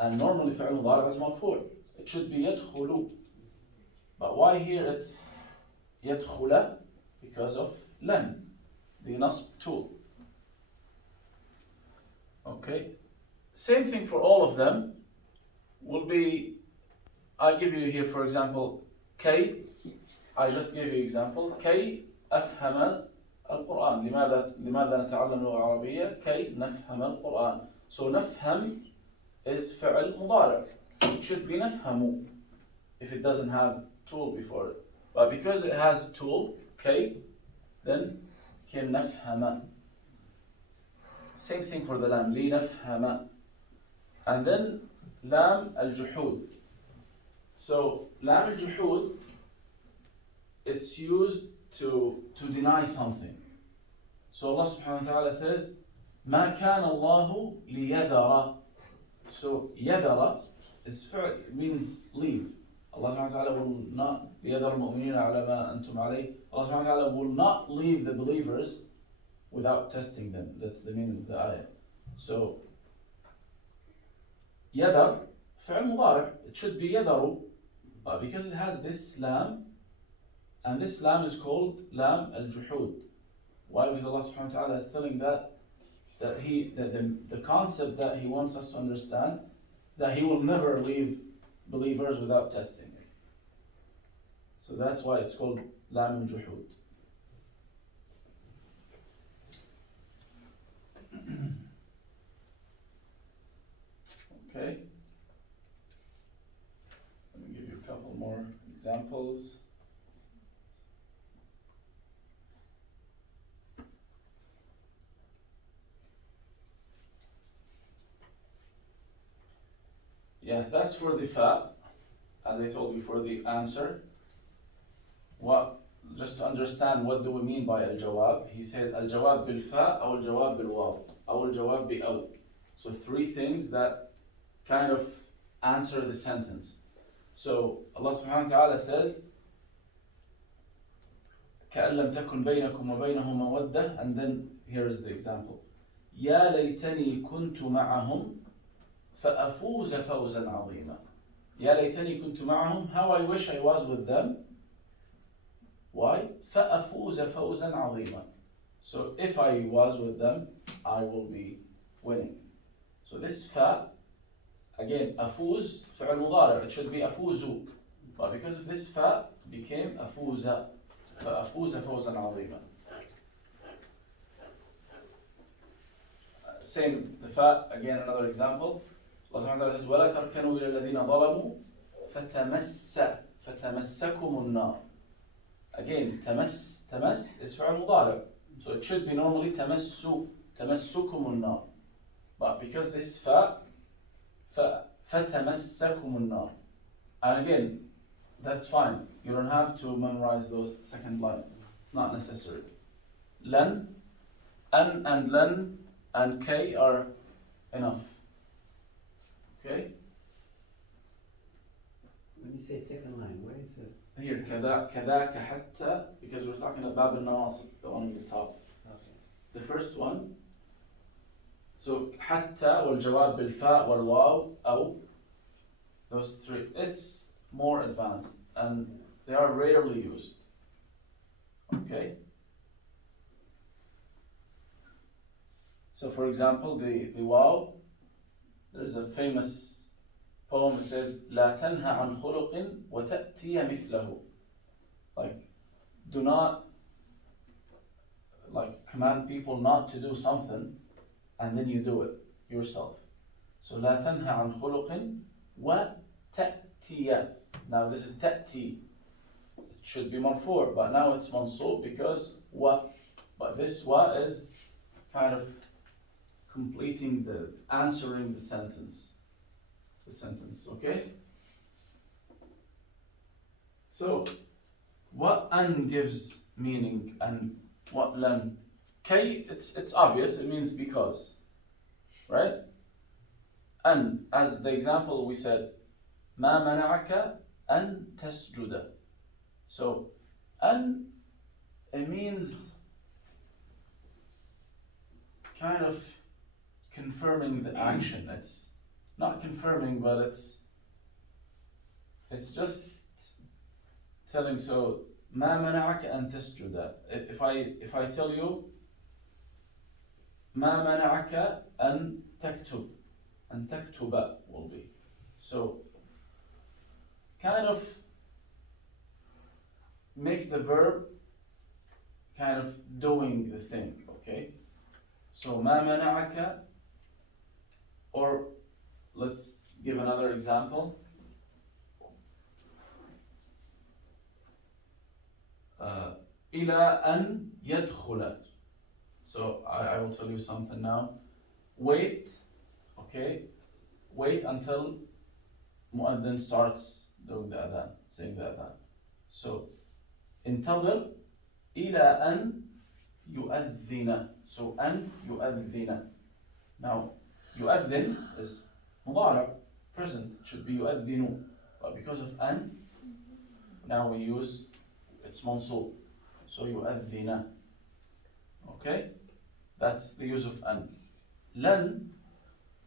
and normally فعل مضارع is مرفوع. It should be يدخل. But why here it's يدخل? Because of len, the nasb tool. Okay? Same thing for all of them will be, I'll give you here for example, كي, I just gave you example, كي أفهم القرآن. لماذا نتعلم اللغة العربية؟ كي نفهم القرآن. So نفهم is فعل مضارع. It should be نفهم if it doesn't have tool before it. But because it has tool, كي, then كي نفهم. Same thing for the lam, لنفهم. And then lam al-juhud. So lam al-juhud, it's used to deny something. So Allah subhanahu wa ta'ala says, ما كان الله ليذر. So يذر is فعل, it means leave. Allah subhanahu wa ta'ala will not ليذر المؤمنين على ما أنتم عليه. Allah subhanahu wa ta'ala will not leave the believers without testing them. That's the meaning of the ayah. So يذر فعل مضارع, it should be يذر, but because it has this lam, And this lam is called lam al-juhud. Why? Because Allah subhanahu wa ta'ala is telling that the concept that He wants us to understand, that He will never leave believers without testing. So that's why it's called lam al-juhud. Okay. Let me give you a couple more examples. Yeah, that's for the fa, as I told you, for the answer. Just to understand what do we mean by al-jawab, he said al-jawab bil-fa, or al-jawab bil-waw, or al-jawab bi-aw. So three things that kind of answer the sentence. So Allah subhanahu wa ta'ala says, كَأَن لَمْ تَكُنْ بَيْنَكُمْ وَبَيْنَهُ مَوَدَّةٌ, and then here is the example. يَا لَيْتَنِي كُنْتُ مَعَهُمْ فَأَفُوزَ فَوْزًا عَظِيمًا. يَا لَيْتَنِي كُنْتُ مَعَهُمْ, how I wish I was with them. Why? فَأَفُوزَ فَوْزًا عَظِيمًا. So if I was with them, I will be winning. So this fa, again, أفوز فعل مضارع, it should be أفوز. But because of this fa, became أفوز. فأفوز فوزا عظيما. Same, the fa, again another example. Allah subhanahu wa ta'ala says, وَلَا تَرْكَنُوا إِلَى الَّذِينَ ظَلَمُوا فَتَمَسَّكُمُ النَّارِ. Again, تمس is فعل مضارع. So it should be normally تمسكم النار. But because this fa, فَتَمَسَّكُمُ النَّارِ. And again, that's fine. You don't have to memorize those second line. It's not necessary. Lan, an and lan and k are enough. Okay? When you say second line, where is it? Here, كذاك حتى, because we're talking about the nawasib, the one on the top. Okay. The first one, so حتى والجواب بالفاء والواو أو, those three, it's more advanced and they are rarely used. Okay? So for example, the waw, there's a famous poem that says لا تنهى عن خلق وتأتي مثله. Like, do not command people not to do something and then you do it yourself. So لا تنهى عن خلق وتأتي. Now this is تأتي. It should be marfu', but now it's mansub because wa. But this wa is kind of completing answering the sentence. Okay? So, what an gives meaning and what lan? K, it's obvious, it means because. Right? An, as the example we said, ما منعك أن تسجد. So, an, it means kind of confirming the action. It's not confirming, but it's just telling. So ما منعك أن تسجد. If I tell you ما منعك أن تكتب, أن تكتب will be. So kind of makes the verb kind of doing the thing. Okay. So ما منعك, or let's give another example. إلى أن يدخل. So I will tell you something now. Wait, okay? Wait until mu'adhin starts doing the adhan, saying the adhan. So انتظر إلى أن يؤذن. So أن يؤذن. Now يؤذن is مضارع, present, it should be يؤذن. But because of أن, now we use, it's mansub. So يؤذن. Okay? That's the use of أن. لن,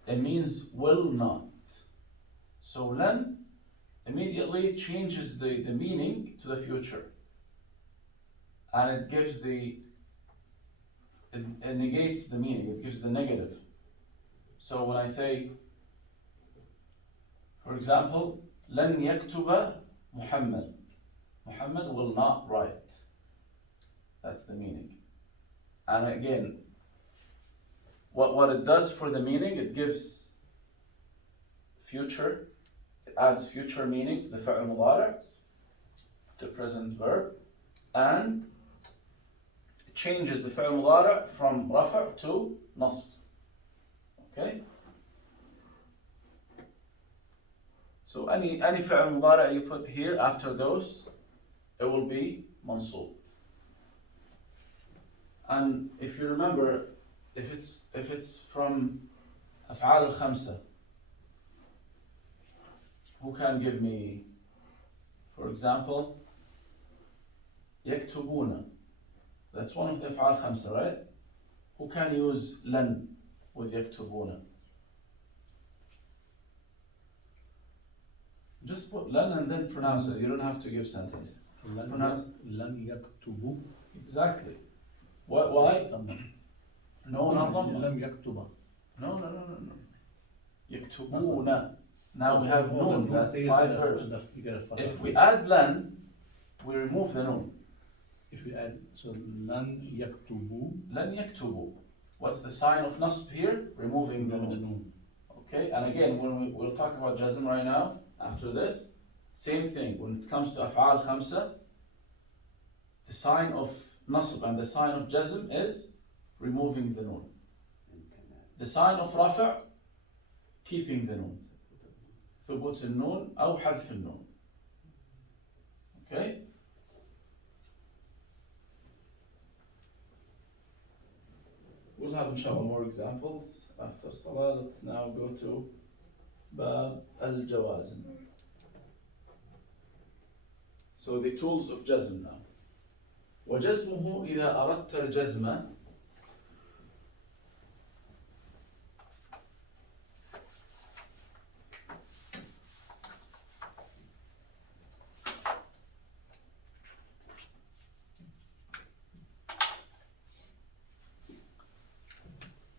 it means will not. So لن immediately changes the meaning to the future. and it gives it negates the meaning, it gives the negative. So when I say, for example, لن يكتب محمد, Muhammad will not write. That's the meaning. And again, what it does for the meaning, it gives future, it adds future meaning to the فعل مضارع, the present verb, and it changes the فعل مضارع from رفع to نصب. Okay? So any فعل مضارع you put here after those, it will be منصوب. And if you remember, if it's from أفعال الخمسة, who can give me, for example, يكتبون, that's one of the أفعال الخمسة, right? Who can use لن with يكتبون? Just put لن and then pronounce it. You don't have to give sentence. Pronounce. لن يكتبوا. Exactly. Why? No, not ضمة. لم يكتب. No. يكتبون. Now we have noon, that's 5 verbs. If we add lan, we remove the noon. If we add, so لن يكتبوا. لن يكتبوا. What's the sign of nasb here? Removing the noon. Okay, and again, when we'll talk about jazm right now, after this, same thing. When it comes to أفعال خمسة, the sign of nasb and the sign of jazm is removing the noon. The sign of رفع, keeping the noon. ثبوت النون أو حذف النون. Okay? We'll have inshallah more examples after Salah. Let's now go to باب الجوازم. So the tools of jazm now. وجزمه إذا أردت الجزم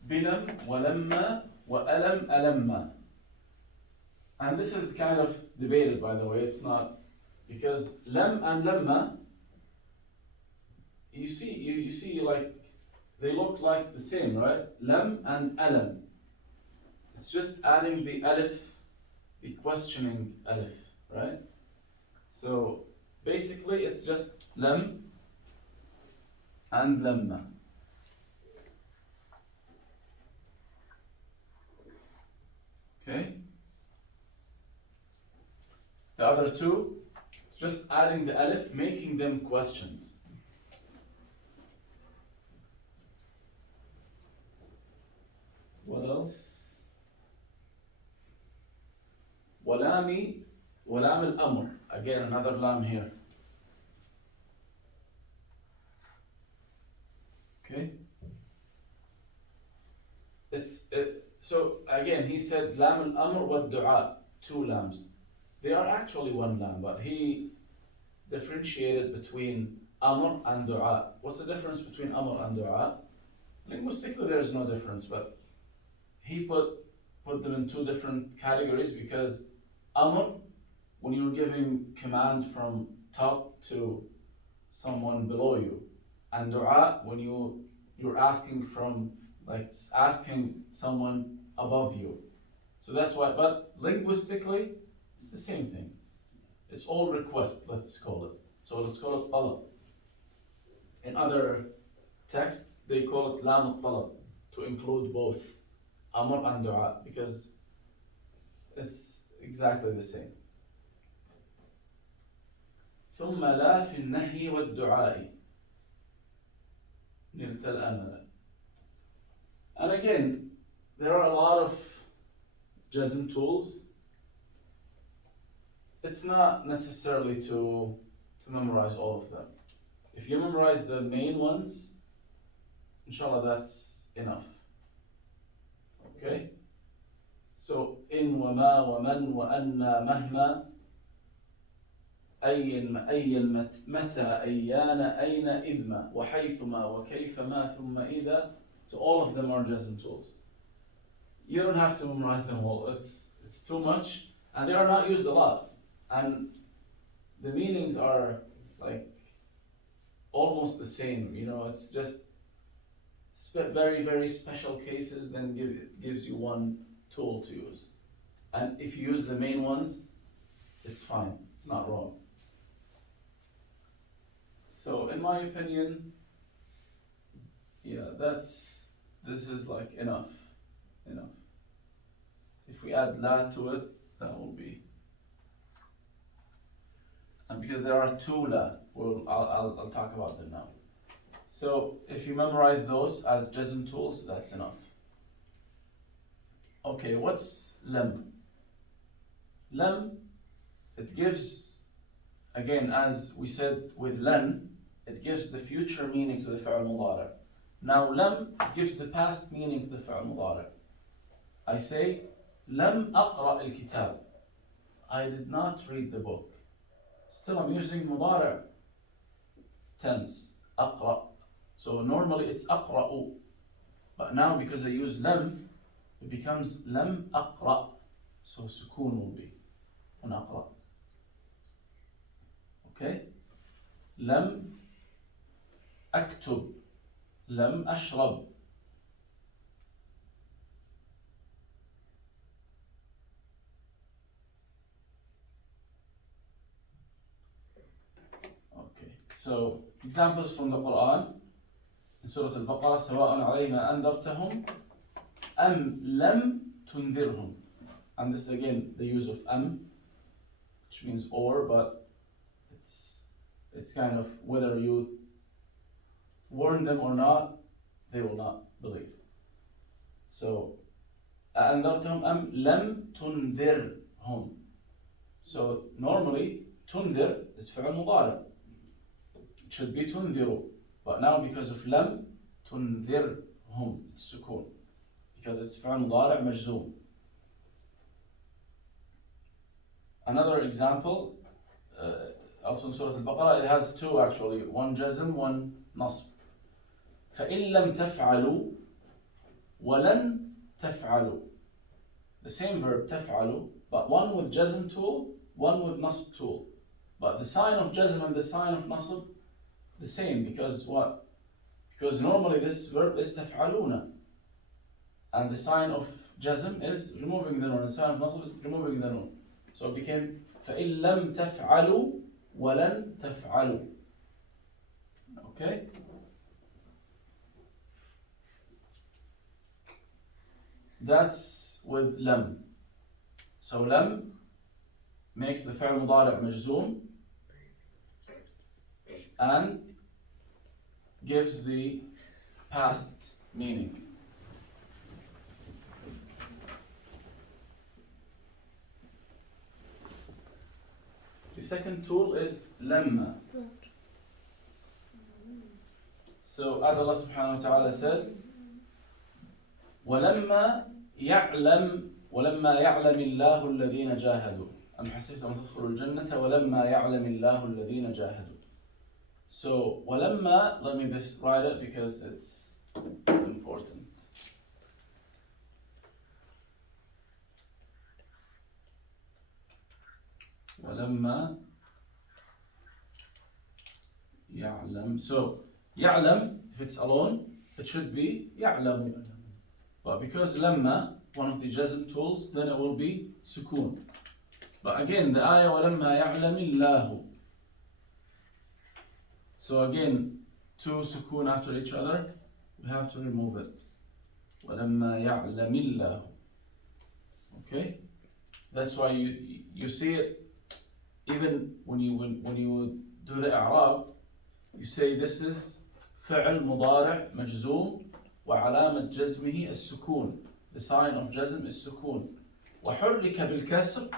بلم ولما وألم ألم. And this is kind of debated, by the way. It's not, because lam and lamma, you see like they look like the same, right? Lam and alam. It's just adding the alif, the questioning alif, right? So basically it's just lam and lamma. Okay? The other two, it's just adding the alif, making them questions. What else? ولام الأمر. Again, another lam here. Okay? So again, he said lam al-amr wa du'a, 2 lams. They are actually 1 lam, but he differentiated between amr and du'a. What's the difference between amr and du'a? Linguistically, there is no difference, but he put them in 2 different categories, because amr, when you're giving command from top to someone below you, and du'a, when you're asking from, like asking someone above you. So that's why, but linguistically, it's the same thing. It's all request, let's call it. So let's call it talab. In other texts, they call it lam al-talab, to include both amr and du'a, because it's exactly the same. ثم لا في النهي والدعاء نلت الأمل. And again, there are a lot of jazm tools. It's not necessarily to memorize all of them. If you memorize the main ones, inshallah, that's enough. Okay? So, in, وما, ومن, وأن, مهما, أي متى أيان أين إذما وحيثما وكيفما ثم إذا. So all of them are jazm tools. You don't have to memorize them all. It's too much, and they are not used a lot. And the meanings are like almost the same. You know, it's just very, very special cases. Then gives you one tool to use, and if you use the main ones, it's fine. It's not wrong. So, in my opinion, yeah, this is like enough. If we add la to it, that will be. And because there are two la, I'll talk about them now. So if you memorize those as jazm tools, that's enough. Okay, what's lam? Lam, it gives, again, as we said with lan, it gives the future meaning to the fi'l mudari. Now lam gives the past meaning to the fi'l mudari. I say, lam aqra al-kitab. I did not read the book. Still I'm using mudari tense, aqra. So normally it's aqra'u. But now because I use lam, it becomes lam aqra. So sukoon will be on aqra. Okay? Lam aktub. Lam ashrab. Okay, so examples from the Quran in Surah Al-Baqarah, سواء علينا أنذرتهم أم لم تنذرهم. And this is again the use of which means or, but it's kind of whether you warn them or not, they will not believe. So أنذرتهم أم لم تنذرهم. So normally تنذر is فعل مضارع. It should be تنذر, but now because of لم تنذرهم, it's سكون, because it's فعل مضارع مجزوم. Another example, also in Surah Al-Baqarah, it has two actually, one jazm, one nasb. فَإِن لَمْ تَفْعَلُوا وَلَن تَفْعَلُوا. The same verb, تَفْعَلُوا, but one with jazm tool, one with nasb tool. But the sign of jazm and the sign of nasb, the same, because what? Because normally this verb is تَفْعَلُونَ, and the sign of jazm is removing the nun, and the sign of nasb is removing the nun. So it became فَإِن لَمْ تَفْعَلُوا وَلَن تَفْعَلُوا. Okay? That's with lam. So lam makes the fi'l mudari' majzoom and gives the past meaning. The second tool is lamma. So as Allah subhanahu wa ta'ala said, وَلَمَّا يَعْلَمْ اللَّهُ الَّذِينَ جَاهَدُوا أَمْ حَسِبْتُمْ أَن تَدْخُلُوا الْجَنَّةَ وَلَمَّا يَعْلَمِ اللَّهُ الَّذِينَ جَاهَدُوا. So وَلَمَّا, let me just write it because it's important. وَلَمَّا يَعْلَمْ. So يَعْلَمْ, if it's alone, it should be يَعْلَمُ. But because lamma, one of the jazm tools, then it will be sukoon. But again, the ayah وَلَمَّا يَعْلَمِ اللَّهُ. So again, two sukoon after each other, we have to remove it. وَلَمَّا يَعْلَمِ اللَّهُ. Okay? That's why you see it, even when you do the i'rab, you say this is فعل مضارع مجزوم وعلامة جزمه السكون. The sign of jazm is سكون. وحرك بالكسر,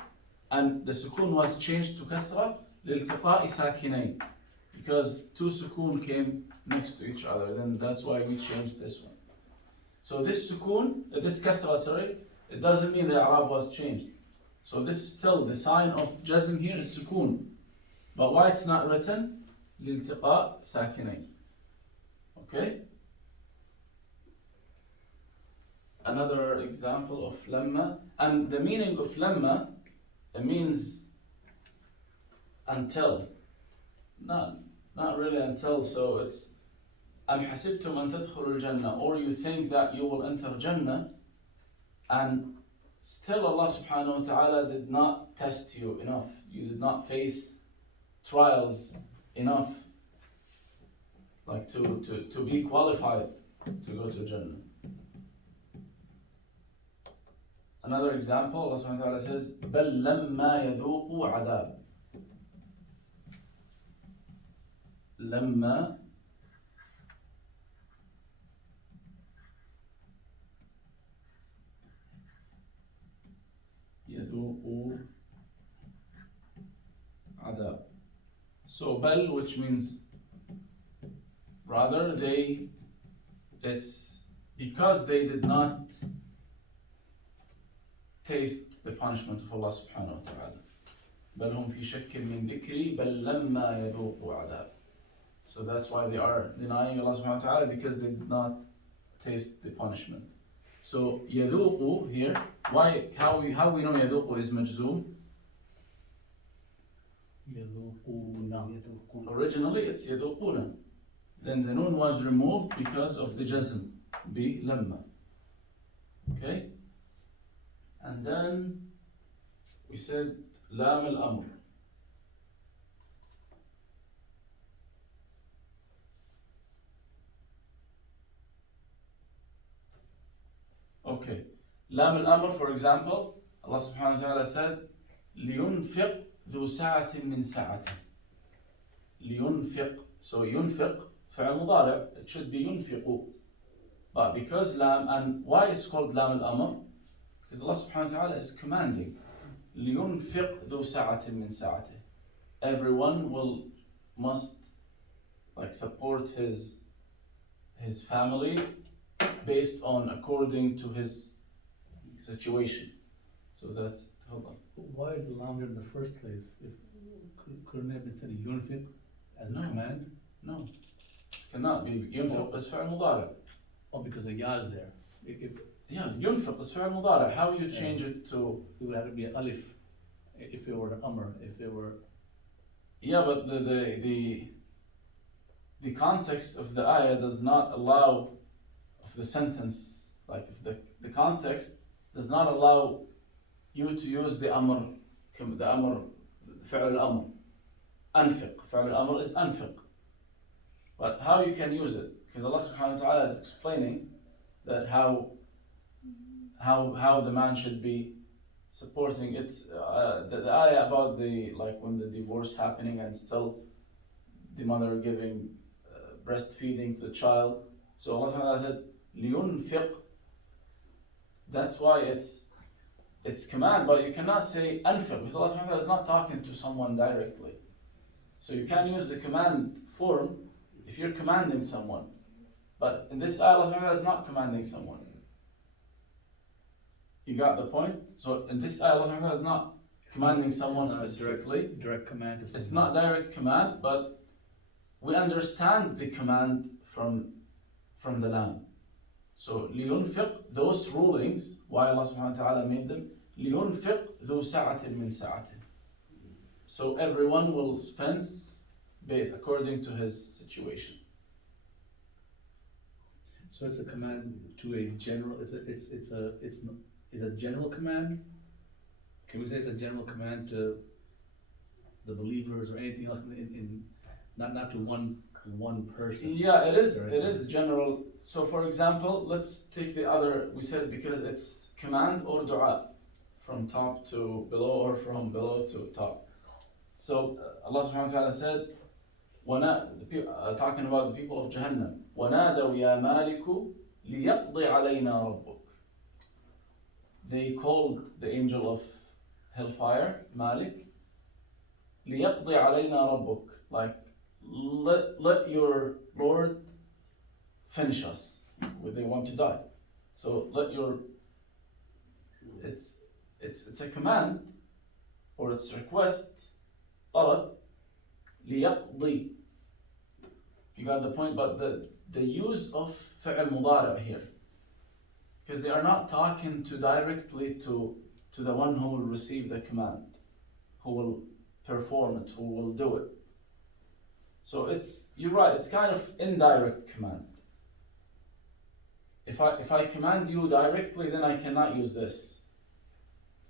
and the سكون was changed to كسرة لالتقاء ساكنين, because two سكون came next to each other. Then that's why we changed this one. So this سكون, this كسرة, it doesn't mean the i'rab was changed. So this is still the sign of jazm here is سكون, But why it's not written? لِالْتِقَاء سَاكِنَيْن. Okay? Another example of lamma. And the meaning of lamma, it means until. Not really until, so it's أَمْ حَسِبْتُمْ أَن تَدْخُلُوا الْجَنَّةِ, or you think that you will enter Jannah, and still Allah subhanahu wa ta'ala did not test you enough. You did not face trials enough, like to be qualified to go to Jannah. Another example, Allah subhanahu wa ta'ala says, بَلْ لَمَّا يَذُوقُوا عَذَابٍ. لَمَّا يَذُوقُوا عَذَابٍ. So bal, which means rather, it's because they did not taste the punishment of Allah subhanahu wa ta'ala. بل هم في شك من ذكري بل لما يذوقوا عذاب. So that's why they are denying Allah subhanahu wa ta'ala, because they did not taste the punishment. So يذوقوا here, how we know يذوقوا is majzoom? يذوقون. Originally it's يذوقون. Then the noon was removed because of the jazm, bi lamma. Okay? And then we said lam al-amr. Okay. Lam al-amr, for example, Allah subhanahu wa ta'ala said, لِيُنْفِقْ ذُو سَعَةٍ مِّن سَعَةٍ. لِيُنْفِقْ. So ينفق فعل مضارع, it should be ينفق. But because lam, and why it's called lam al-amr? Because Allah subhanahu wa ta'ala is commanding. لِيُنْفِقْ ذُو سَعَةٍ مِّن سَعَةٍ. Everyone must support his family based on according to his situation. So that's, hold on. Why is the lam there in the first place? Couldn't it have been said yunfiq as a No. command? No, cannot be. ينفق is فعل مضارع. Oh, because the ya is there. Yeah, ينفق is فعل مضارع. How you change it to? It would have to be an alif if it were an amr, if it were. Yeah, but the context of the ayah does not allow of the sentence, like if the context does not allow you to use the amr, فعل الأمر. أنفق, فعل الأمر is أنفق. But how you can use it? Because Allah subhanahu wa ta'ala is explaining that how the man should be supporting. It's the ayah about when the divorce happening and still the mother giving breastfeeding to the child. So Allah subhanahu wa ta'ala said لِيُنْفِقْ. That's why it's command, but you cannot say أنفق, because Allah subhanahu wa ta'ala is not talking to someone directly. So you can use the command form if you're commanding someone. But in this ayah, Allah subhanahu wa ta'ala is not commanding someone. You got the point? So in this ayah, Allah subhanahu wa ta'ala is not commanding someone It's not a specifically. direct command to someone. It's not direct command, but we understand the command from the lam. So لِيُنْفِقْ, those rulings, why Allah subhanahu wa ta'ala made them, لِيُنْفِقْ ذُو سَعَةٍ مِّن سَعَةٍ. So everyone will spend based according to his situation. So it's a command to a general. It's a general command. Can we say it's a general command to the believers or anything else in not to one person? Yeah, it is general. So for example, let's take the other. We said because it's command or dua, from top to below or from below to top. So Allah subhanahu wa ta'ala said, talking about the people of Jahannam, وَنَادَوْا يَا مَالِكُ لِيَقْضِ عَلَيْنَا رَبُّكَ. They called the angel of hellfire, Malik, لِيَقْضِ عَلَيْنَا رَبُّكَ, like let your Lord finish us. They want to die. So it's a command or it's a request, طلب, ليقضي. You got the point, but the use of فعل مضارع here, because they are not talking directly to the one who will receive the command, who will perform it, who will do it. So you're right, it's kind of indirect command. If I command you directly, then I cannot use this.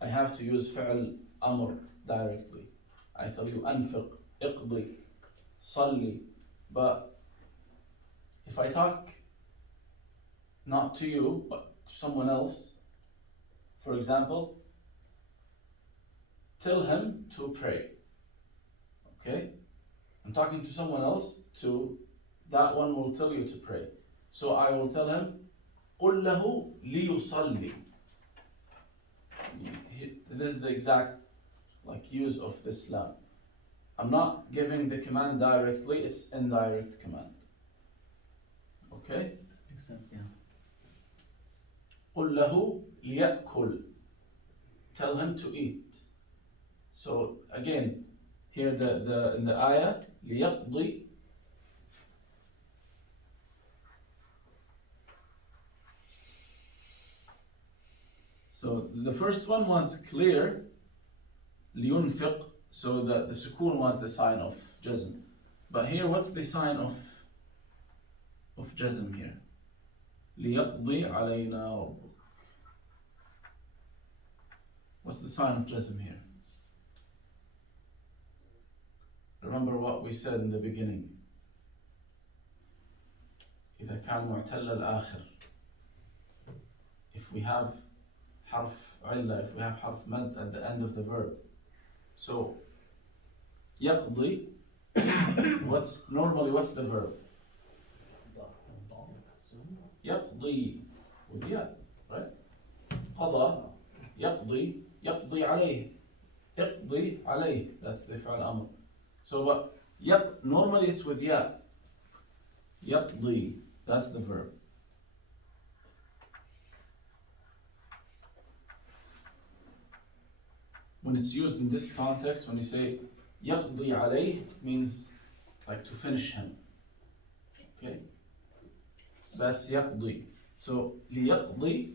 I have to use فعل أمر directly. I tell you أنفق, اقضي, صلي. But if I talk not to you, but to someone else, for example, tell him to pray. Okay? I'm talking to someone else, that one will tell you to pray. So I will tell him, قُلْ لَهُ لِيُصَلِّي. This is the exact use of this lam. I'm not giving the command directly, it's indirect command. Okay? Makes sense, yeah. قُلْ لَهُ لِيَأْكُلْ. Tell him to eat. So again, here in the ayah, لِيَقْضِي. So the first one was clear, لِيُنْفِقْ, so the sukoon was the sign of jazm. But here, what's the sign of jazm here? لِيَقْضِي عَلَيْنَا رَبُّكَ. What's the sign of jazm here? Remember what we said in the beginning. إذا كان معتل الآخر. If we have حرف علة, if we have حرف مد at the end of the verb. So, يقضي, what's the verb? يقضي with ya, right? قضى, يقضي عليه. اقضي عليه, that's the فعل أمر. So, but normally it's with ya. يقضي, that's the verb. When it's used in this context, when you say يقضي عليه, it means to finish him. Okay? That's يقضي. So ليقضي,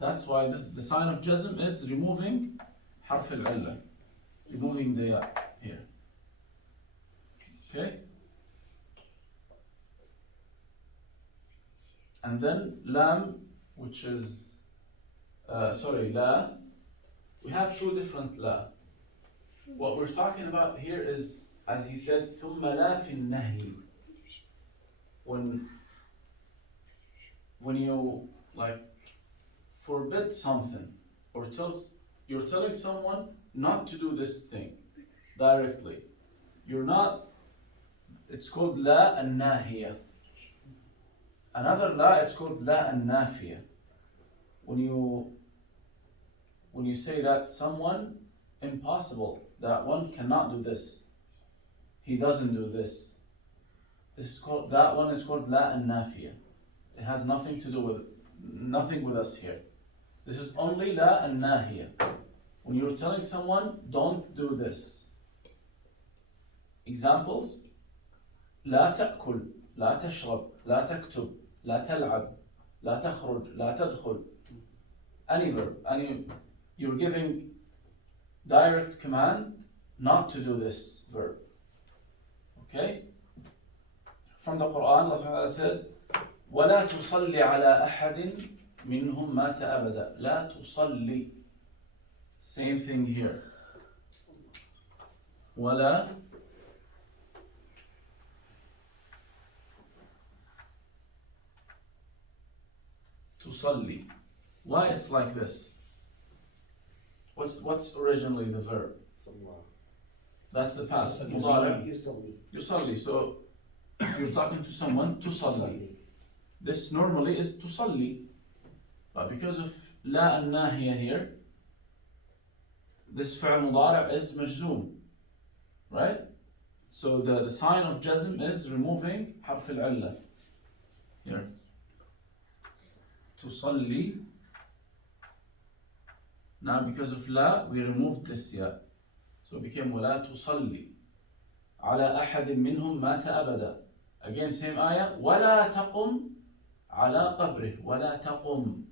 that's why the sign of jazm is removing حرف العلة, removing the ya here. Okay? And then lam, which is la. We have two different la. What we're talking about here is, as he said, ثُمَّ لَا فِي النَّهْيِ. When you forbid something, or you're telling someone not to do this thing directly. It's called la an-nahiya. Another la, it's called la an-nafiya. When you say that someone, impossible, that one cannot do this, he doesn't do this. That one is called la an-nafiya. It has nothing with us here. This is only la an-nahiya. When you're telling someone, don't do this. Examples: لا تأكل, لا تشرب, لا تكتب, لا تلعب, لا تخرج, لا تدخل. Any verb, you're giving direct command not to do this verb. Okay? From the Quran, Allah said, وَلَا تُصَلِّ عَلَى أَحَدٍ مِّنْهُمْ مَاتَ أَبَدًا. لا تصلي. Same thing here. وَلَا تصلي. Why it's like this? What's originally the verb? That's the past. مضارع. يصلي. So if you're talking to someone, تصلي. This normally is تصلي. But because of لا الناهية here, this فعل مضارع is مجزوم. Right? So the sign of jazm is removing حرف العلة. Here. تصلي. Now because of la, we removed this ya. So it became ولا تصلي. على أحد منهم مات أبدا. Again, same ayah. ولا تقم على قبره. ولا تقم.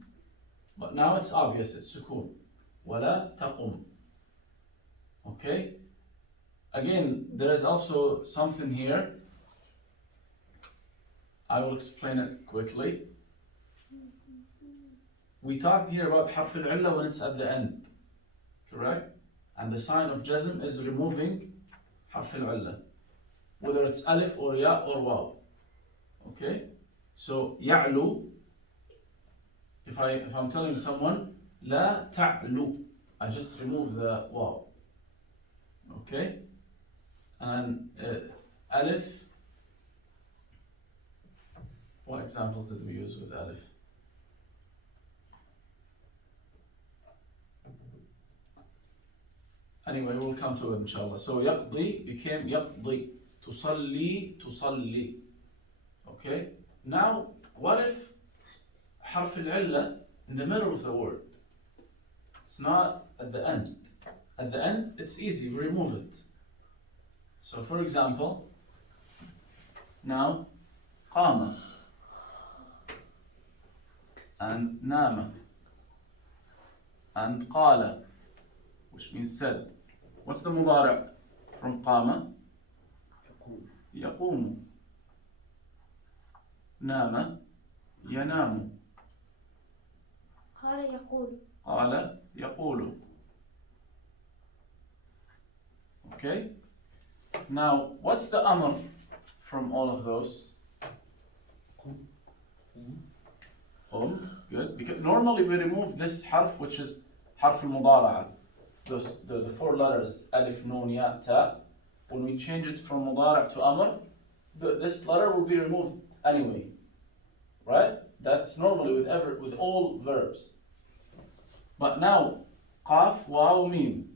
But now it's obvious, it's sukun. ولا تقم. Okay? Again, there is also something here. I will explain it quickly. We talked here about حرف العلة when it's at the end. Correct? And the sign of jazm is removing حرف العلة. Whether it's alif or ya or waw. Okay? So يعلو. If I'm telling someone لا تعلو, I just remove the waw. Okay? And alif. What examples did we use with alif? Anyway, we'll come to it inshallah. So يقضي became يقضي. تصلي تصلي. Okay? Now, what if حرف العلة in the middle of the word? It's not at the end. At the end, it's easy, we remove it. So for example, now, قام and نام and قال, which means said. What's the مضارع from قام? يقوم. نام ينام. قال يقول. قال يقول. Okay? Now, what's the amr from all of those? قم. Good. Because normally we remove this harf, which is harf al-mudara'a. The four letters, alif, nun, ya, ta. When we change it from mudara' to amr, this letter will be removed anyway. Right? That's normally with all verbs. But now, qaf, waw, mim.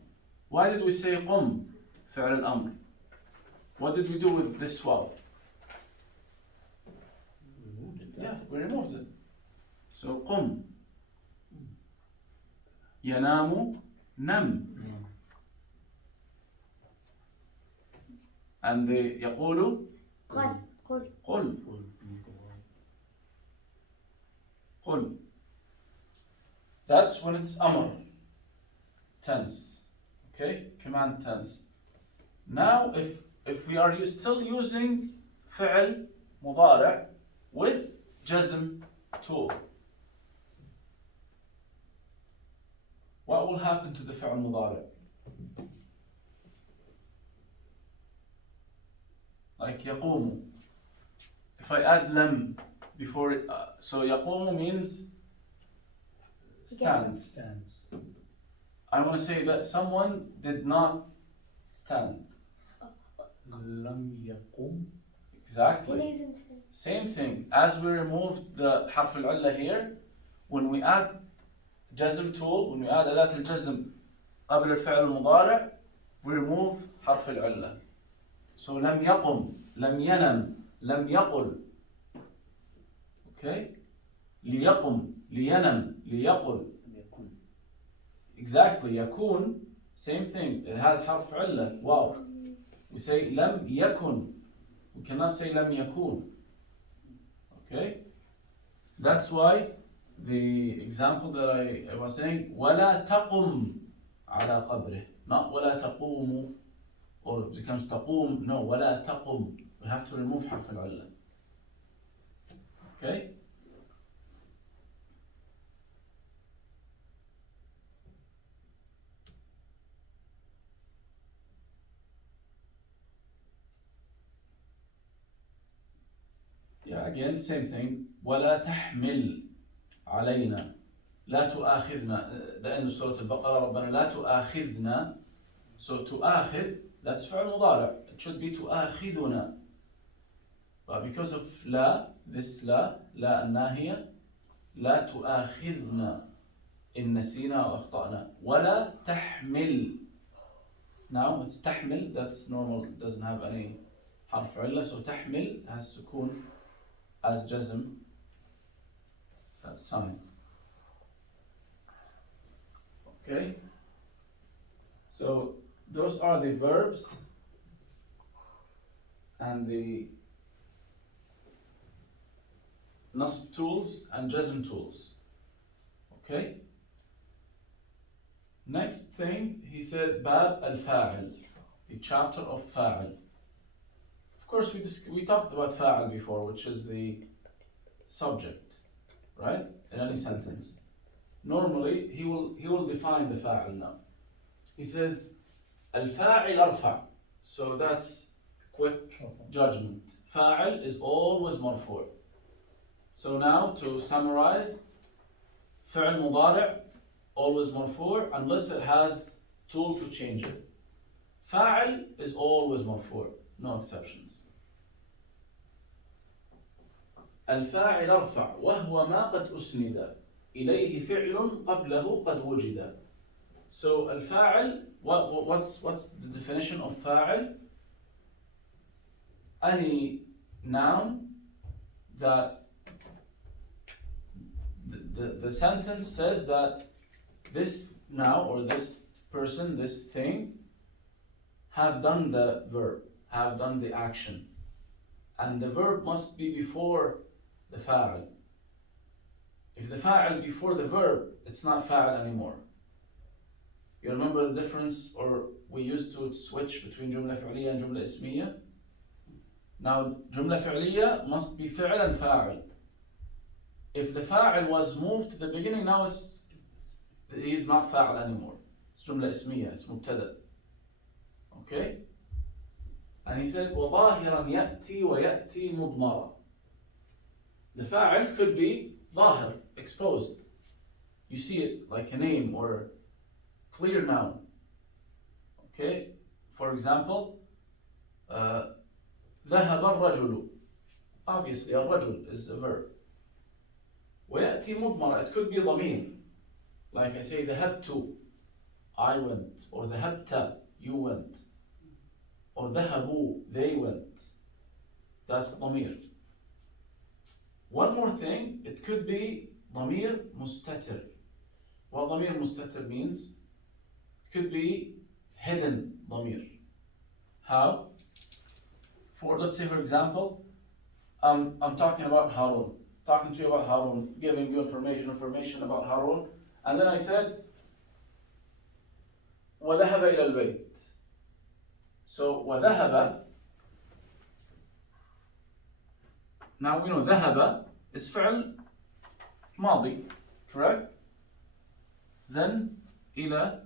Why did we say qum, fi'l al-amr? What did we do with this waw? Yeah, we removed it. So qum. Yanamu, nam. And the يقول قل. قل. قل. قل. That's when it's amr tense. Okay? Command tense. Now if we are still using فعل مضارع with jazm tool, what will happen to the فعل مضارع? Like يقوم. If I add لم before it, so يقوم means stands. I want to say that someone did not stand. لم يقم. Exactly. Same thing. As we removed the حرف العلة here, when we add jazm tool, when we add أداة الجزم قبل الفعل المضارع, we remove حرف العلة. So لم يقم, لم ينم, لم يقل. Okay? ليقم, لينم, ليقل. Exactly. يكون, same thing. It has حرف علة. Wow. We say لم يكن. We cannot say لم يكون. Okay? That's why the example that I was saying, ولا تقم على قبره. Not ولا تقوم, or it becomes تقوم. No, ولا تقم. We have to remove حرف العلة. Okay? Yeah, again, same thing. ولا تحمل علينا. لا تؤاخذنا. The end of Surah Al-Baqarah, ربنا لا تؤاخذنا. So تؤاخذ, that's فعل مضارع. It should be تؤاخذنا. But because of لا, this لا الناهية, لا تؤاخذنا إن نسينا أو أخطأنا. ولا تحمل. Now it's تحمل, that's normal, it doesn't have any حرف علة. So تحمل has سكون as jazm, that sign. Okay? So those are the verbs and the nasb tools and jazm tools. Okay? Next thing, he said bab al-fa'il, the chapter of fa'il. Of course, we talked about fa'il before, which is the subject, right? In any sentence. Normally, he will define the fa'il now. He says, al-fa'il arfa'. So that's quick judgment. Fa'il is always marfu'. So now, to summarize, fi'l mudari' always marfu' unless it has tool to change it. Fa'il is always marfu', no exceptions. الفاعل ارفع وهو ما قد أسند إليه فعل قبله قد وجد. So الفاعل, what's the definition of فاعل? Any noun that the sentence says that this noun or this person, this thing, have done the verb, have done the action. And the verb must be before the fa'il. If the fa'il before the verb, it's not fa'il anymore. You remember the difference, or we used to switch between jumla fi'liya and jumla ismiya? Now, jumla fi'liya must be fi'l and fa'il. If the fa'il was moved to the beginning, now he's not fa'il anymore. It's jumla ismiya, it's mubtada. Okay? And he said, وَظَاهِرًا يَأْتِي وَيَأْتِي مُضْمَرًا. The fa'il could be ظاهر, exposed. You see it like a name or clear noun. Okay? For example, ذهب الرجل. Obviously, الرجل is a verb. ويأتي مضمرة, it could be ضمير. Like I say, ذهبت, I went. Or ذهبت, you went. Or ذهبوا, they went. That's ضمير. One more thing, it could be ضمير مستتر. What ضمير مستتر means? It could be hidden ضمير. How? Let's say, for example, I'm talking about Harun. Talking to you about Harun, giving you information about Harun. And then I said, وذهب إلى البيت. So, وذهب, now we know ذهب is فعل ماضي, correct? Then إلى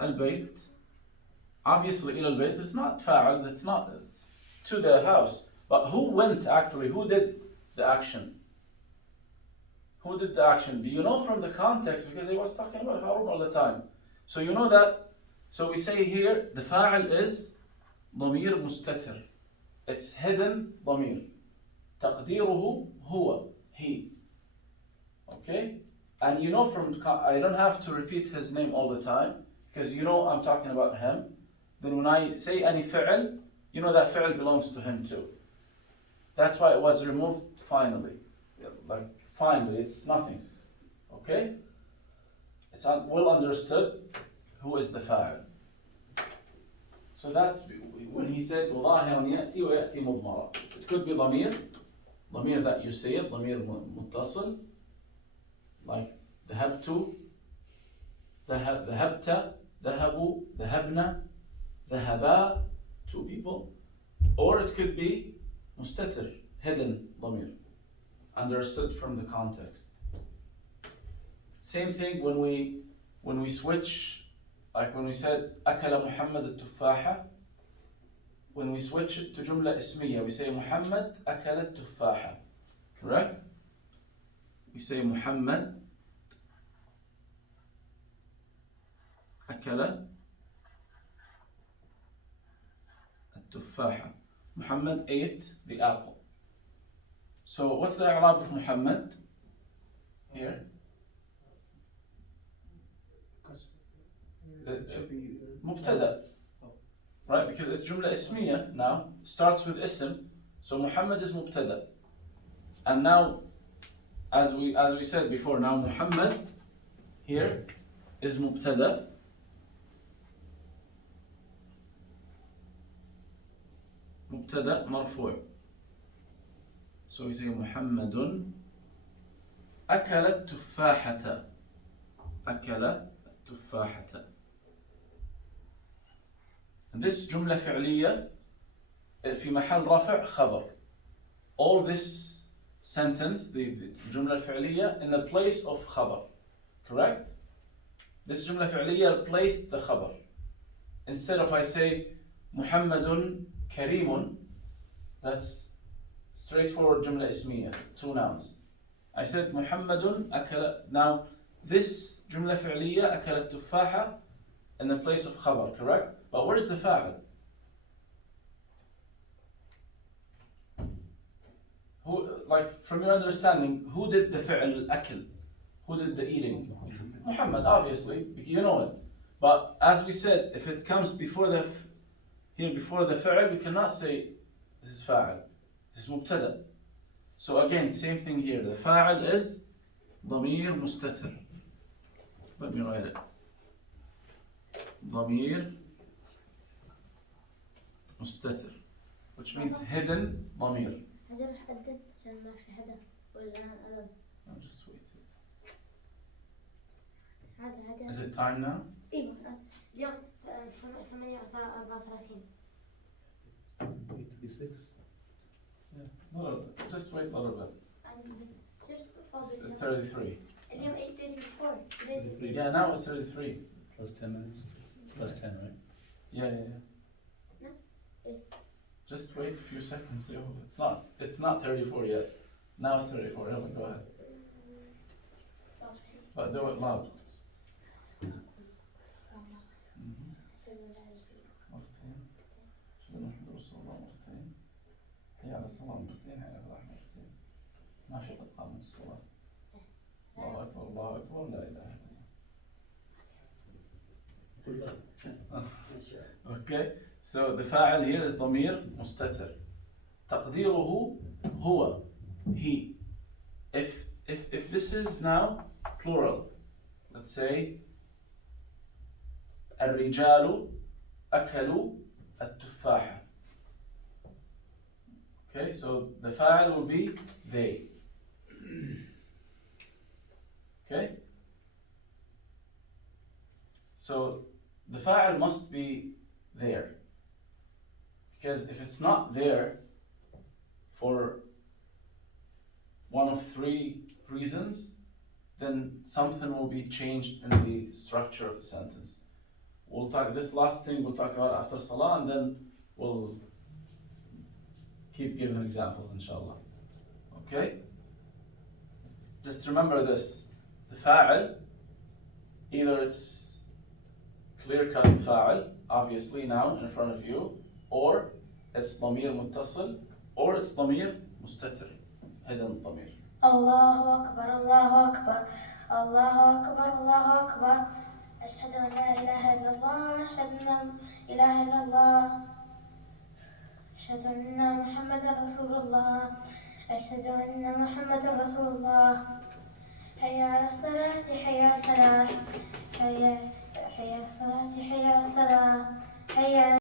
البيت. Obviously إلى البيت is not فاعل, it's to the house. But who went actually? Who did the action? Who did the action? Do you know from the context? Because he was talking about Harun all the time. So you know that. So we say here the fa'il is ضمير مستتر. It's hidden ضمير. تقديره هو, he. Okay? And you know from, I don't have to repeat his name all the time, because you know I'm talking about him. Then when I say any fi'l, you know that fi'l belongs to him too. That's why it was removed finally. Like, finally, it's nothing. Okay? It's well understood who is the fa'il. So that's when he said, وَظَاهِرًا يَأْتِي وَيَأْتِي مُضْمَرًا. It could be ضمير that you say it, ضمير متصل, like ذهبت, ذهبت, ذهبوا, ذهبنا, ذهبا, two people. Or it could be مستتر, hidden ضمير, understood from the context. Same thing when we switch, like when we said أكل محمد التفاحة, when we switch it to جملة اسمية, we say محمد أكل التفاحة, correct? We say محمد أكل التفاحة. Muhammad ate the apple. So what's the i'rab of Muhammad here? It should be Mubtada, right? Because it's jumla ismiya now, starts with ism. So Muhammad is mubtada. And now, as we said before, now Muhammad here is mubtada. مبتدأ مرفوع. So we say محمد أكل التفاحة. أكل التفاحة. And this جملة فعلية في محل رفع خبر. All this sentence, the جملة الفعلية, in the place of خبر. Correct? This جملة فعلية replaced the خبر. Instead of I say محمد كريم, that's straightforward جملة اسمية, 2 nouns. I said محمد أكل. Now this جملة فعلية أكل التفاحة in the place of خبر, correct? But where's the فاعل? Who, like from your understanding, who did the فعل الأكل? Who did the eating? Muhammad, obviously, you know it. But as we said, if it comes before the before the فعل, we cannot say this is فاعل. This is مبتدأ. So again, same thing here. The فاعل is ضمير مستتر. Let me write it. ضمير مستتر, which means hidden ضمير. هذا راح أحدد عشان ما في حدا ولا أنا. I'll just wait. هذا. Is it time now? إيوه اليوم 8:34. 8:36. Just wait a little bit. It's Just 33. اليوم 8:34. Today's Yeah, now it's 33. Plus 10 minutes. Plus 10, right? Yeah. Just wait a few seconds. It's not 34 yet. Now it's 34. Go ahead. But do it loud. مرتين. شو نحضر الصلاة مرتين. هي على الصلاة مرتين. هي على الفلاح مرتين. ما في إقامة الصلاة. الله أكبر الله أكبر لا إله إلا الله. Okay. So the فاعل here is ضمير مستتر. تقديره هو, he. If this is now plural, let's say الرجال أكلوا التفاحة. Okay, so the فاعل will be they. Okay? So the فاعل must be there. Because if it's not there for one of 3 reasons, then something will be changed in the structure of the sentence. We'll talk, this last thing we'll talk about after Salah, and then we'll keep giving examples, inshallah. Okay? Just remember this. The fa'al, either it's clear-cut fa'al, obviously noun in front of you, or it's ضمير متصل, or it's ضمير مستتر, hidden ضمير. الله أكبر الله أكبر الله أكبر الله أكبر أشهد أن لا إله إلا الله أشهد أن لا إله إلا الله أشهد أن محمدا رسول الله أشهد أن محمدا رسول الله حي على الصلاة حي على الفلاح حي على الصلاة حي على الصلاة حي على